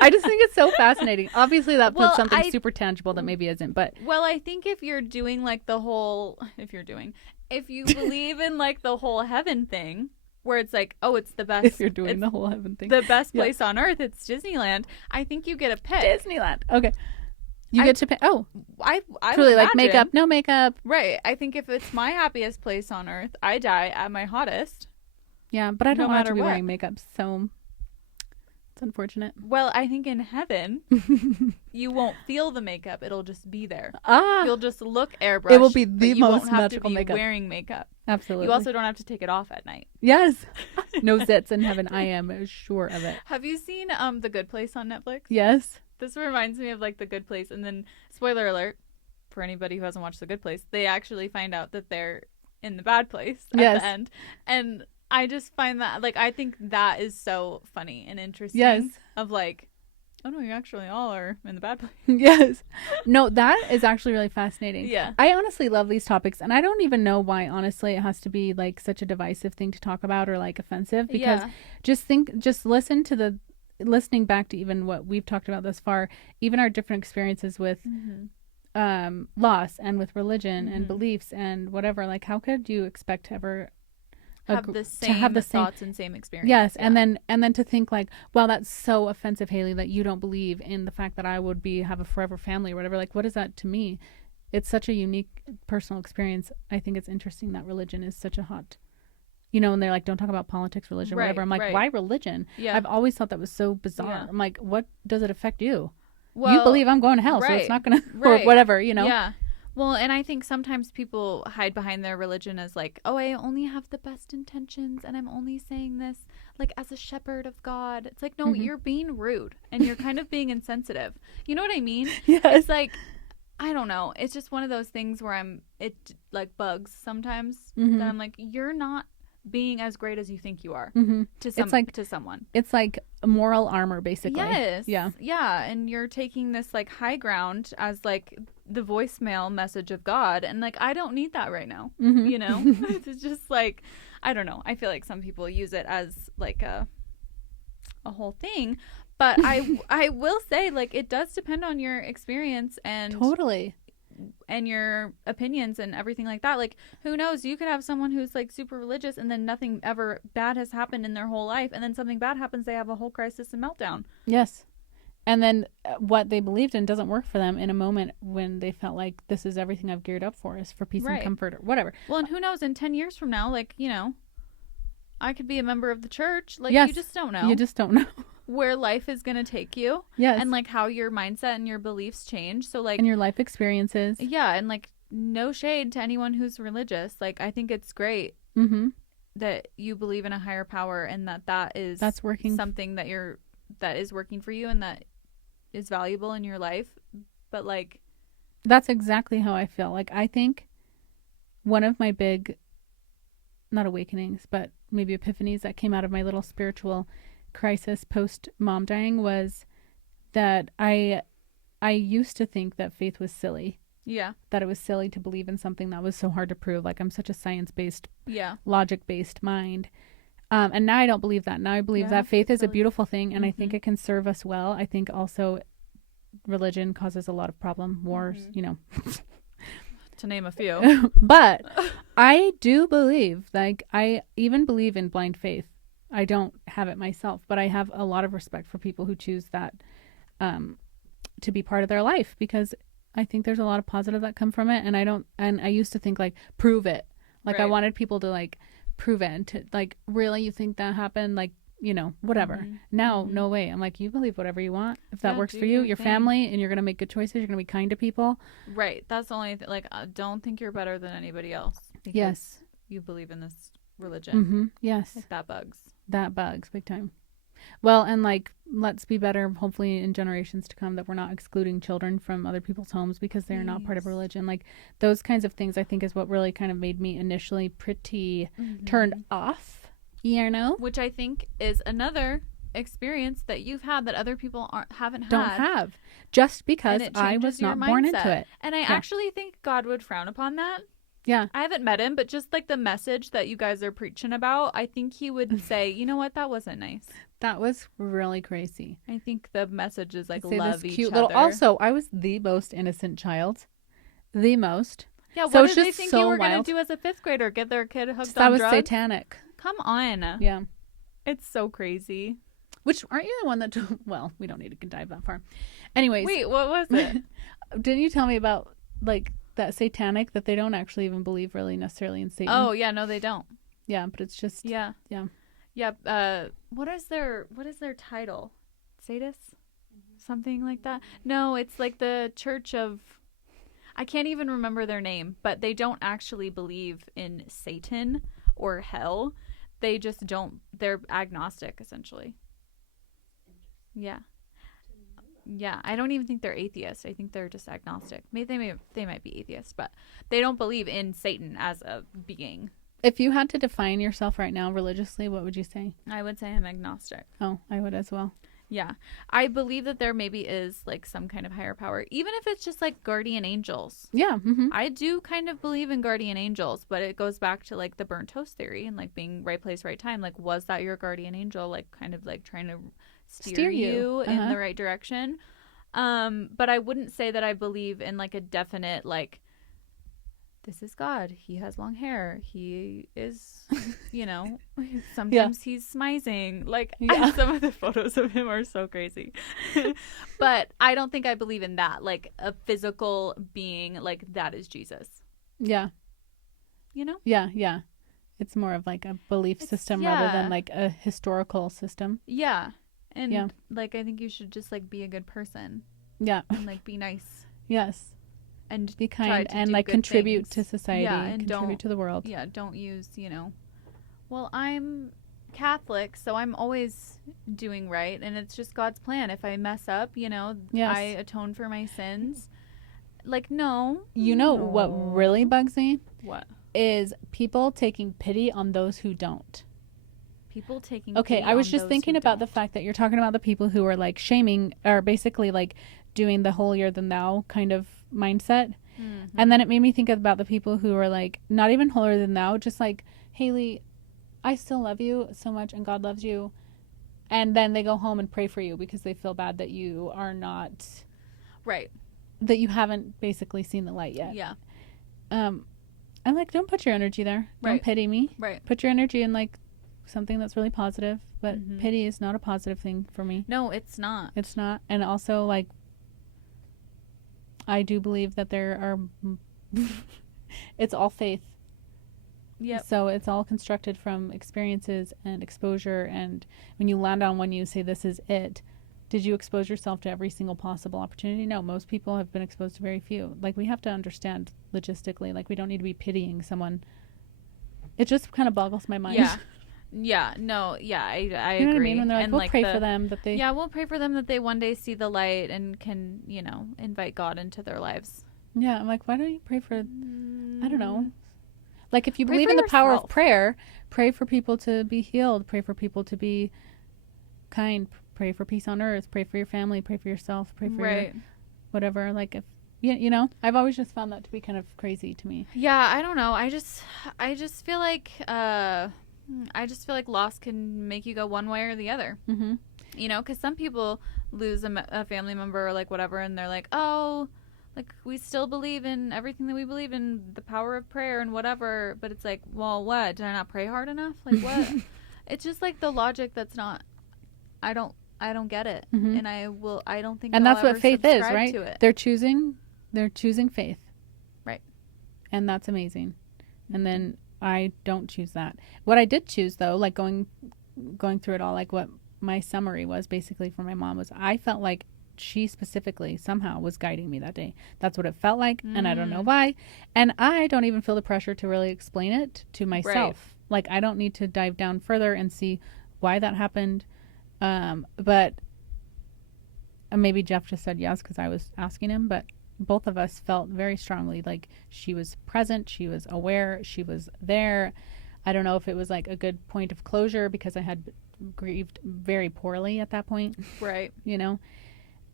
I just think it's so fascinating. Obviously, that puts something super tangible that maybe isn't, but... Well, I think if you're doing, like, if you believe in, like, the whole heaven thing, where it's like, oh, it's the best... If you're doing the whole heaven thing. The best place on earth, it's Disneyland. I think you get a pick. Disneyland. Okay. You get to pick. Oh, I truly like makeup, no makeup. Right. I think if it's my happiest place on earth, I die at my hottest. Yeah, but I don't want to be wearing makeup, so it's unfortunate. Well, I think in heaven, you won't feel the makeup; it'll just be there. You'll just look airbrushed. It will be the most magical makeup. You won't have to be wearing makeup. Absolutely. You also don't have to take it off at night. Yes. No zits in heaven. I am sure of it. Have you seen The Good Place on Netflix? Yes. This reminds me of like The Good Place, and then spoiler alert for anybody who hasn't watched The Good Place, they actually find out that they're in the bad place at the end. And I just find that, like, I think that is so funny and interesting. Yes. Of like, oh no, you actually all are in the bad place. Yes. No, that is actually really fascinating. Yeah. I honestly love these topics, and I don't even know why, honestly, it has to be like such a divisive thing to talk about or like offensive, because listening back to even what we've talked about thus far, even our different experiences with loss and with religion and beliefs and whatever, like how could you expect to ever have the same thoughts and same experience? Yes. Yeah. And then to think like, wow, that's so offensive, Haley, that you don't believe in the fact that I would have a forever family or whatever. Like, what is that to me? It's such a unique personal experience. I think it's interesting that religion is such a hot you know, and they're like, don't talk about politics, religion, whatever. I'm like, why religion? Yeah. I've always thought that was so bizarre. Yeah. I'm like, what does it affect you? Well, you believe I'm going to hell, so it's not going to, or whatever, you know? Yeah. Well, and I think sometimes people hide behind their religion as like, oh, I only have the best intentions and I'm only saying this like as a shepherd of God. It's like, no, you're being rude and you're kind of being insensitive. You know what I mean? Yes. It's like, I don't know. It's just one of those things where it like bugs sometimes that I'm like, you're not being as great as you think you are to someone. It's like moral armor, basically. Yes. Yeah. Yeah. And you're taking this like high ground as like the voicemail message of God. And like, I don't need that right now. You know, it's just like, I don't know. I feel like some people use it as like a whole thing. But I will say, like, it does depend on your experience and totally, and your opinions and everything like that. Like, who knows? You could have someone who's like super religious and then nothing ever bad has happened in their whole life, and then something bad happens, they have a whole crisis and meltdown. Yes. And then what they believed in doesn't work for them in a moment when they felt like this is everything I've geared up for, is for peace and comfort or whatever. Well, and who knows, in 10 years from now, like, you know, I could be a member of the church. Like, you just don't know. You just don't know. Where life is going to take you. Yes. And like how your mindset and your beliefs change. So like. And your life experiences. Yeah. And like no shade to anyone who's religious. Like, I think it's great that you believe in a higher power and that's working. Something that is working for you and that is valuable in your life. But like. That's exactly how I feel. Like, I think one of my big, not awakenings, but maybe epiphanies that came out of my little spiritual crisis post mom dying was that I used to think that faith was silly. Yeah. That it was silly to believe in something that was so hard to prove. Like, I'm such a science-based, logic-based mind. And now I don't believe that. Now I believe that faith is a beautiful thing, and I think it can serve us well. I think also religion causes a lot of problem, wars, you know. To name a few. But I do believe, like, I even believe in blind faith. I don't have it myself, but I have a lot of respect for people who choose that to be part of their life, because I think there's a lot of positive that come from it. And I used to think like, prove it. Like I wanted people to like prove it and to like, really, you think that happened? Like, you know, whatever. Now, no way. I'm like, you believe whatever you want. If that works for you, your family, and you're going to make good choices, you're going to be kind to people. Right. That's the only thing. Like, don't think you're better than anybody else. Yes. You believe in this religion. Yes. Like, that bugs. That bugs big time. Well, and like, let's be better, hopefully in generations to come, that we're not excluding children from other people's homes because they're not part of religion. Like, those kinds of things, I think, is what really kind of made me initially pretty turned off. You know? Which I think is another experience that you've had that other people haven't had. Don't have. Just because I was not born into it. And I actually think God would frown upon that. Yeah. I haven't met him, but just like the message that you guys are preaching about, I think he would say, you know what, that wasn't nice. That was really crazy. I think the message is like, love each other. Little, also, I was the most innocent child. The most. Yeah, what did they think you were going to do as a 5th grader? Get their kid hooked on drugs? That was satanic. Come on. Yeah. It's so crazy. Which, aren't you the one that, well, we don't need to dive that far. Anyways. Wait, what was it? Didn't you tell me about, like, that satanic, that they don't actually even believe really necessarily in Satan? Oh, yeah, no, they don't. Yeah, but it's just. Yeah. Yeah. Yeah. What is their title? Sadists? Something like that? No, it's like the Church of, I can't even remember their name, but they don't actually believe in Satan or hell. They just don't, they're agnostic, essentially. Yeah. Yeah, I don't even think they're atheists. I think they're just agnostic. They might be atheists, but they don't believe in Satan as a being. If you had to define yourself right now religiously, what would you say? I would say I'm agnostic. Oh, I would as well. Yeah. I believe that there maybe is like some kind of higher power, even if it's just like guardian angels. Yeah. I do kind of believe in guardian angels, but it goes back to like the burnt toast theory and like being right place, right time. Like, was that your guardian angel? Like, kind of like trying to steer you in the right direction. But I wouldn't say that I believe in like a definite, like, this is God. He has long hair. He is, you know, sometimes he's smizing. Like, some of the photos of him are so crazy. But I don't think I believe in that. Like, a physical being, like, that is Jesus. Yeah. You know? Yeah, yeah. It's more of like a belief system rather than like a historical system. Yeah. And like, I think you should just like be a good person. Yeah. And like be nice. Yes. And be kind and like contribute things. to society. Yeah, and contribute to the world. Yeah. Don't use, well, I'm Catholic, so I'm always doing right. And it's just God's plan. If I mess up, I atone for my sins. Like, no. What really bugs me? What? Is people taking pity on those who don't. People taking Okay, pity I was on just those thinking who about don't. the fact that you're talking about the people who are like shaming or basically like doing the holier than thou kind of mindset. Mm-hmm. And then it made me think about the people who are like not even holier than thou, just like, Haley, I still love you so much and God loves you. And then they go home and pray for you because they feel bad that you are not right. That you haven't basically seen the light yet. Yeah. I'm like, don't put your energy there. Don't right. pity me. Right. Put your energy in like something that's really positive. But pity is not a positive thing for me. No, it's not. It's not. And also, like, I do believe that there are it's all faith. Yep. So it's all constructed from experiences and exposure. And when you land on one, you say, this is it. Did you expose yourself to every single possible opportunity? No, most people have been exposed to very few. Like, we have to understand logistically, like, we don't need to be pitying someone. It just kind of boggles my mind. Yeah. Yeah. No. Yeah. I you know agree. What I mean? When they're like, and we'll pray for them that they. Yeah, we'll pray for them that they one day see the light and can, invite God into their lives. Yeah. I'm like, why don't you pray for, I don't know. Like, if you believe in the power of prayer, pray for people to be healed. Pray for people to be kind. Pray for peace on earth. Pray for your family. Pray for yourself. Pray for your whatever. Like, if I've always just found that to be kind of crazy to me. Yeah, I don't know. I just feel like loss can make you go one way or the other. Mm-hmm. Because some people lose a family member or like whatever, and they're like, oh, like, we still believe in everything that we believe in, the power of prayer and whatever. But it's like, well, what? Did I not pray hard enough? Like, what? It's just like the logic that's not. I don't get it, and I don't think. And that's what faith is, right? They're choosing faith, right? And that's amazing. And then I don't choose that. What I did choose, though, like going through it all, like what my summary was basically for my mom was, I felt like she specifically somehow was guiding me that day. That's what it felt like, and I don't know why. And I don't even feel the pressure to really explain it to myself. Right. Like, I don't need to dive down further and see why that happened. But maybe Jeff just said yes because I was asking him, but both of us felt very strongly like she was present, she was aware, she was there. I don't know if it was like a good point of closure because I had grieved very poorly at that point. Right.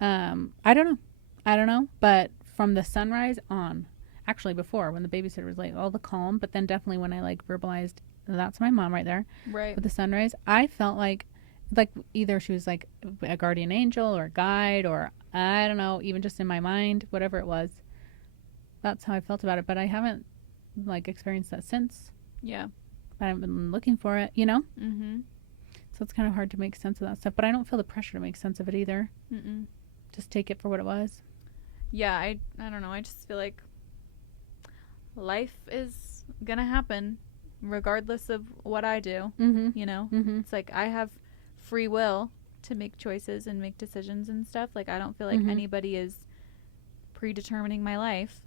I don't know. But from the sunrise on, actually before, when the babysitter was like all the calm, but then definitely when I like verbalized, that's my mom right there. Right. With the sunrise, I felt like either she was like a guardian angel or a guide, or I don't know, even just in my mind, whatever it was. That's how I felt about it. But I haven't like experienced that since. Yeah. But I've been looking for it, Mm-hmm. So it's kind of hard to make sense of that stuff. But I don't feel the pressure to make sense of it either. Mm-mm. Just take it for what it was. Yeah, I don't know. I just feel like life is gonna happen regardless of what I do. Mm-hmm. Mm-hmm. It's like I have free will to make choices and make decisions and stuff. Like, I don't feel like anybody is predetermining my life.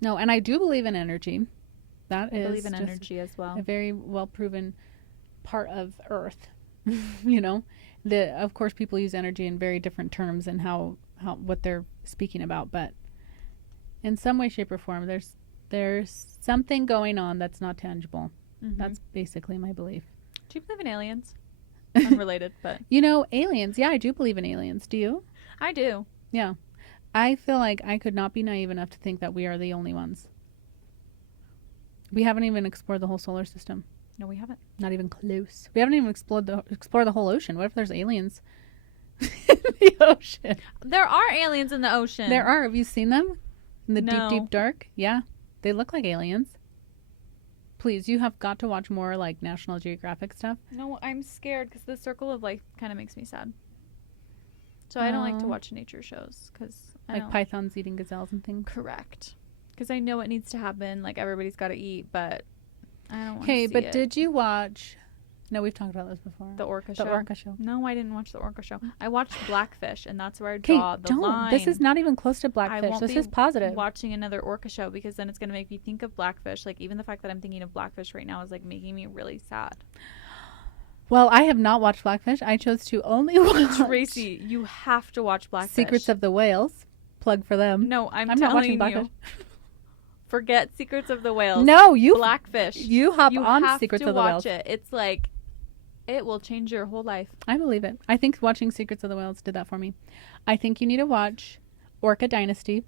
No, and I do believe in energy. I believe in energy as well. A very well proven part of Earth. Of course, people use energy in very different terms and how what they're speaking about, but in some way, shape, or form, there's something going on that's not tangible. Mm-hmm. That's basically my belief. Do you believe in aliens? Unrelated, but aliens. Yeah, I do believe in aliens. Do you? I do. Yeah, I feel like I could not be naive enough to think that we are the only ones. We haven't even explored the whole solar system. No, we haven't. Not even close. We haven't even explored the whole ocean. What if there's aliens in the ocean? There are aliens in the ocean. There are. Have you seen them? In the deep, deep dark? Yeah. They look like aliens. Please, you have got to watch more like National Geographic stuff. No, I'm scared because the circle of life kind of makes me sad. So I don't like to watch nature shows because like pythons eating gazelles and things. Correct. Because I know it needs to happen. Like, everybody's got to eat, but I don't want to Okay, see but it. did you watch... No, we've talked about this before. The Orca Show? The Orca Show. No, I didn't watch the Orca Show. I watched Blackfish, and that's where I draw the line. This is not even close to Blackfish. This is positive. Watching another Orca Show, because then it's going to make me think of Blackfish. Like, even the fact that I'm thinking of Blackfish right now is, like, making me really sad. Well, I have not watched Blackfish. I chose to only watch... Traci, you have to watch Blackfish. Secrets of the Whales. Plug for them. No, I'm not watching Blackfish. You. Forget Secrets of the Whales. No, Blackfish. You hop on Secrets of the Whales. You have to watch it. It's like... It will change your whole life. I believe it. I think watching Secrets of the Whales did that for me. I think you need to watch Orca Dynasty.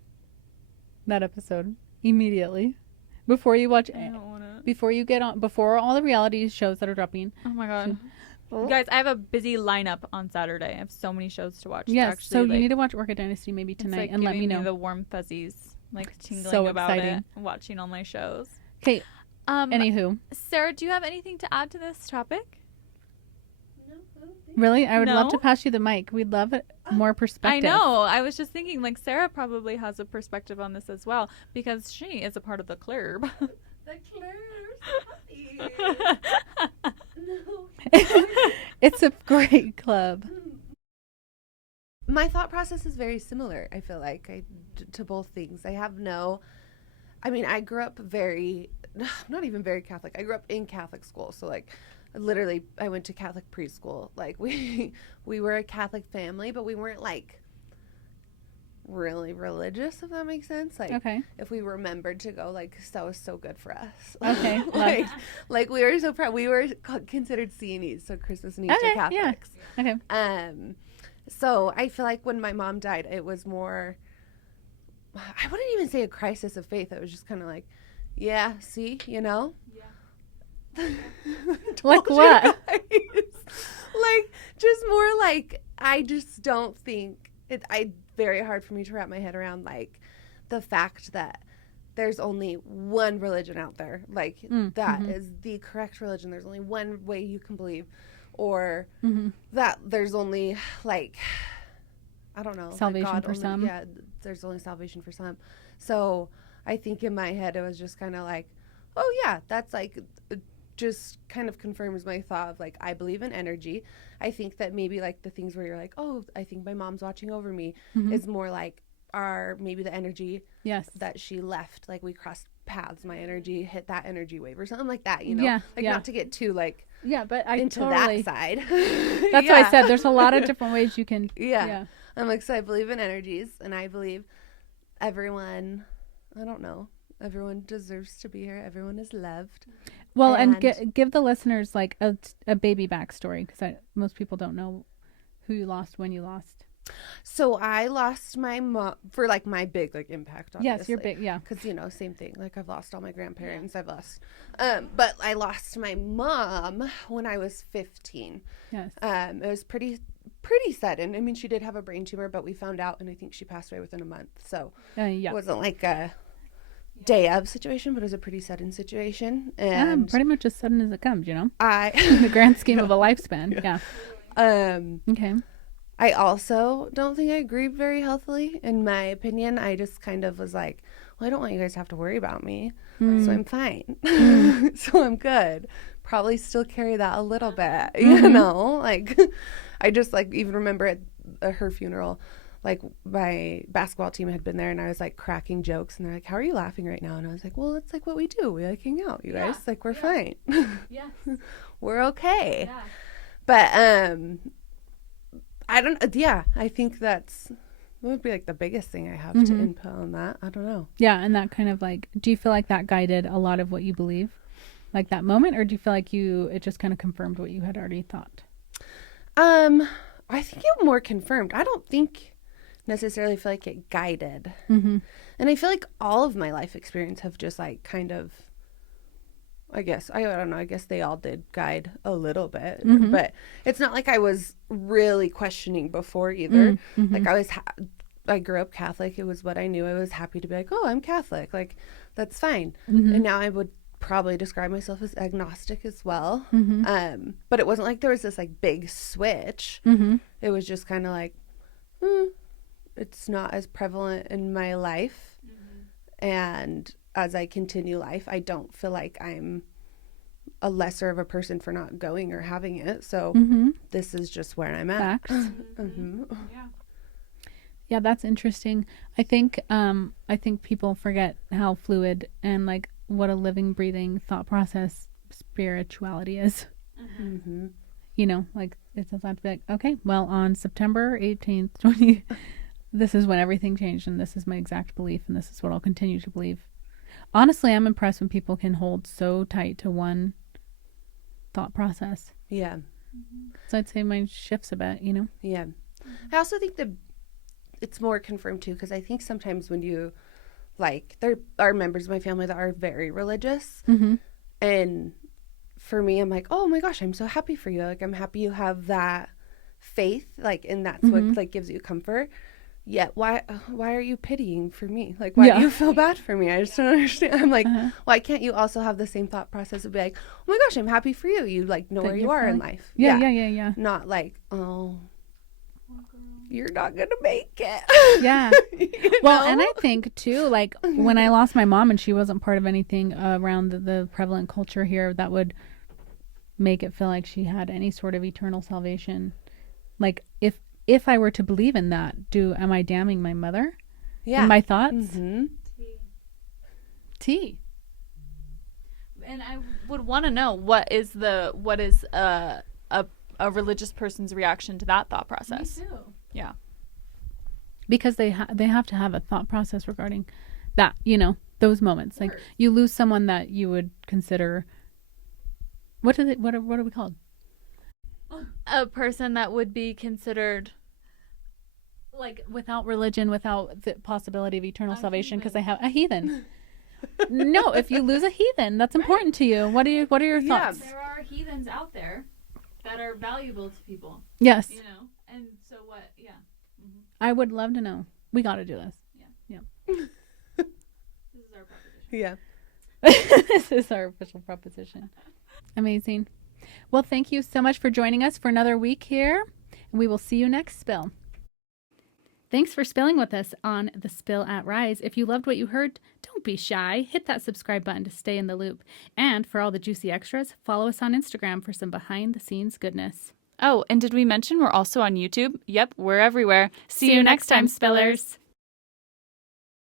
That episode. Immediately. Before you watch... I don't want to. Before you get on... Before all the reality shows that are dropping. Oh my God. Guys, I have a busy lineup on Saturday. I have so many shows to watch. Yes, actually, so you need to watch Orca Dynasty maybe tonight and let me know. The warm fuzzies. Like tingling so about exciting. it. Watching all my shows. Okay. Anywho. Sarah, do you have anything to add to this topic? Really? I would love to pass you the mic. We'd love more perspective. I know. I was just thinking, like, Sarah probably has a perspective on this as well, because she is a part of the club. The club. No. It's a great club. My thought process is very similar, I feel like, to both things. I grew up not even very Catholic. I grew up in Catholic school, so, like, literally, I went to Catholic preschool. Like, we were a Catholic family, but we weren't, like, really religious, if that makes sense. Like, okay. If we remembered to go, like, that was so good for us. Okay. like we were so proud. We were considered CNEs, so Christmas and Easter Catholics. Yeah. Okay. So I feel like when my mom died, it was more, I wouldn't even say a crisis of faith. It was just kind of like, yeah, see, you know? Yeah. Like what? Like, just more like, I just don't think, very hard for me to wrap my head around, like, the fact that there's only one religion out there. Like, that is the correct religion. There's only one way you can believe. Or that there's only, like, I don't know. Salvation for some. Yeah, there's only salvation for some. So I think in my head it was just kind of like, oh, yeah, that's, like, just kind of confirms my thought of, like, I believe in energy. I think that maybe, like, the things where you're like, oh, I think my mom's watching over me is more like maybe the energy that she left. Like, we crossed paths, my energy hit that energy wave or something like that, you know? Yeah. Like, not to get too, like, but I into totally, that side. That's why I said there's a lot of different ways you can. Yeah. I'm like, so I believe in energies, and I believe everyone, I don't know, everyone deserves to be here. Everyone is loved. Well, and give the listeners, like, a baby backstory, because most people don't know who you lost, when you lost. So I lost my mom for, like, my big, like, impact, obviously. Yes, you're big, yeah. Because, you know, same thing. Like, I've lost all my grandparents. I've lost, but I lost my mom when I was 15. Yes. It was pretty sudden. I mean, she did have a brain tumor, but we found out, and I think she passed away within a month. So it wasn't like a day of situation, but it was a pretty sudden situation. And pretty much as sudden as it comes, you know? In the grand scheme of a lifespan. Yeah. Okay. I also don't think I grieved very healthily, in my opinion. I just kind of was like, well, I don't want you guys to have to worry about me, so I'm fine. So I'm good. Probably still carry that a little bit, you know? Like, I just, like, even remember at her funeral, like, my basketball team had been there, and I was, like, cracking jokes, and they're like, how are you laughing right now? And I was like, well, it's, like, what we do. We, like, hang out, you guys. Like, we're fine. Yes. We're okay. Yeah. But, I don't, I think that would be, like, the biggest thing I have to input on that. I don't know. Yeah, and that kind of, like, do you feel like that guided a lot of what you believe? Like, that moment? Or do you feel like it just kind of confirmed what you had already thought? I think it more confirmed. I don't think necessarily feel like it guided. And I feel like all of my life experience have just, like, kind of, I guess, I don't know, I guess they all did guide a little bit, but it's not like I was really questioning before either. Like, I grew up Catholic. It was what I knew. I was happy to be like, oh, I'm Catholic. Like, that's fine. And now I would probably describe myself as agnostic as well. But it wasn't like there was this, like, big switch. It was just kind of like, it's not as prevalent in my life. And as I continue life, I don't feel like I'm a lesser of a person for not going or having it. So this is just where I'm at. Facts. Yeah, that's interesting. I think people forget how fluid and like what a living, breathing thought process spirituality is. You know, like it's a thought to be like, okay, well, on September 18th, this is when everything changed, and this is my exact belief, and this is what I'll continue to believe. Honestly, I'm impressed when people can hold so tight to one thought process. Yeah. So I'd say mine shifts a bit, you know? Yeah. I also think that it's more confirmed too, because I think sometimes when you, like, there are members of my family that are very religious, and for me, I'm like, oh my gosh, I'm so happy for you. Like, I'm happy you have that faith, like, and that's what like gives you comfort. Yet why are you pitying for me? Like, why do you feel bad for me? I just don't understand. I'm like, why can't you also have the same thought process of be like, oh my gosh, I'm happy for you. You like know where you are in life. Yeah. Not like, oh, you're not gonna make it. Yeah. Well, and I think too, like when I lost my mom and she wasn't part of anything around the prevalent culture here that would make it feel like she had any sort of eternal salvation. Like if I were to believe in that, am I damning my mother? Yeah. In my thoughts? T. And I would want to know what is a religious person's reaction to that thought process. Me too. Yeah. Because they have to have a thought process regarding that, you know, those moments. Like you lose someone that you would consider what are we called? A person that would be considered like without religion, without the possibility of eternal salvation, because they have a heathen. No, if you lose a heathen, that's important to you. What are your thoughts? There are heathens out there that are valuable to people. Yes. You know, and so what? Yeah. I would love to know. We got to do this. Yeah. This is our proposition. Yeah. This is our official proposition. Amazing. Well, thank you so much for joining us for another week here. And we will see you next spill. Thanks for spilling with us on The Spill at Rise. If you loved what you heard, don't be shy. Hit that subscribe button to stay in the loop. And for all the juicy extras, follow us on Instagram for some behind-the-scenes goodness. Oh, and did we mention we're also on YouTube? Yep, we're everywhere. See you next time, Spillers.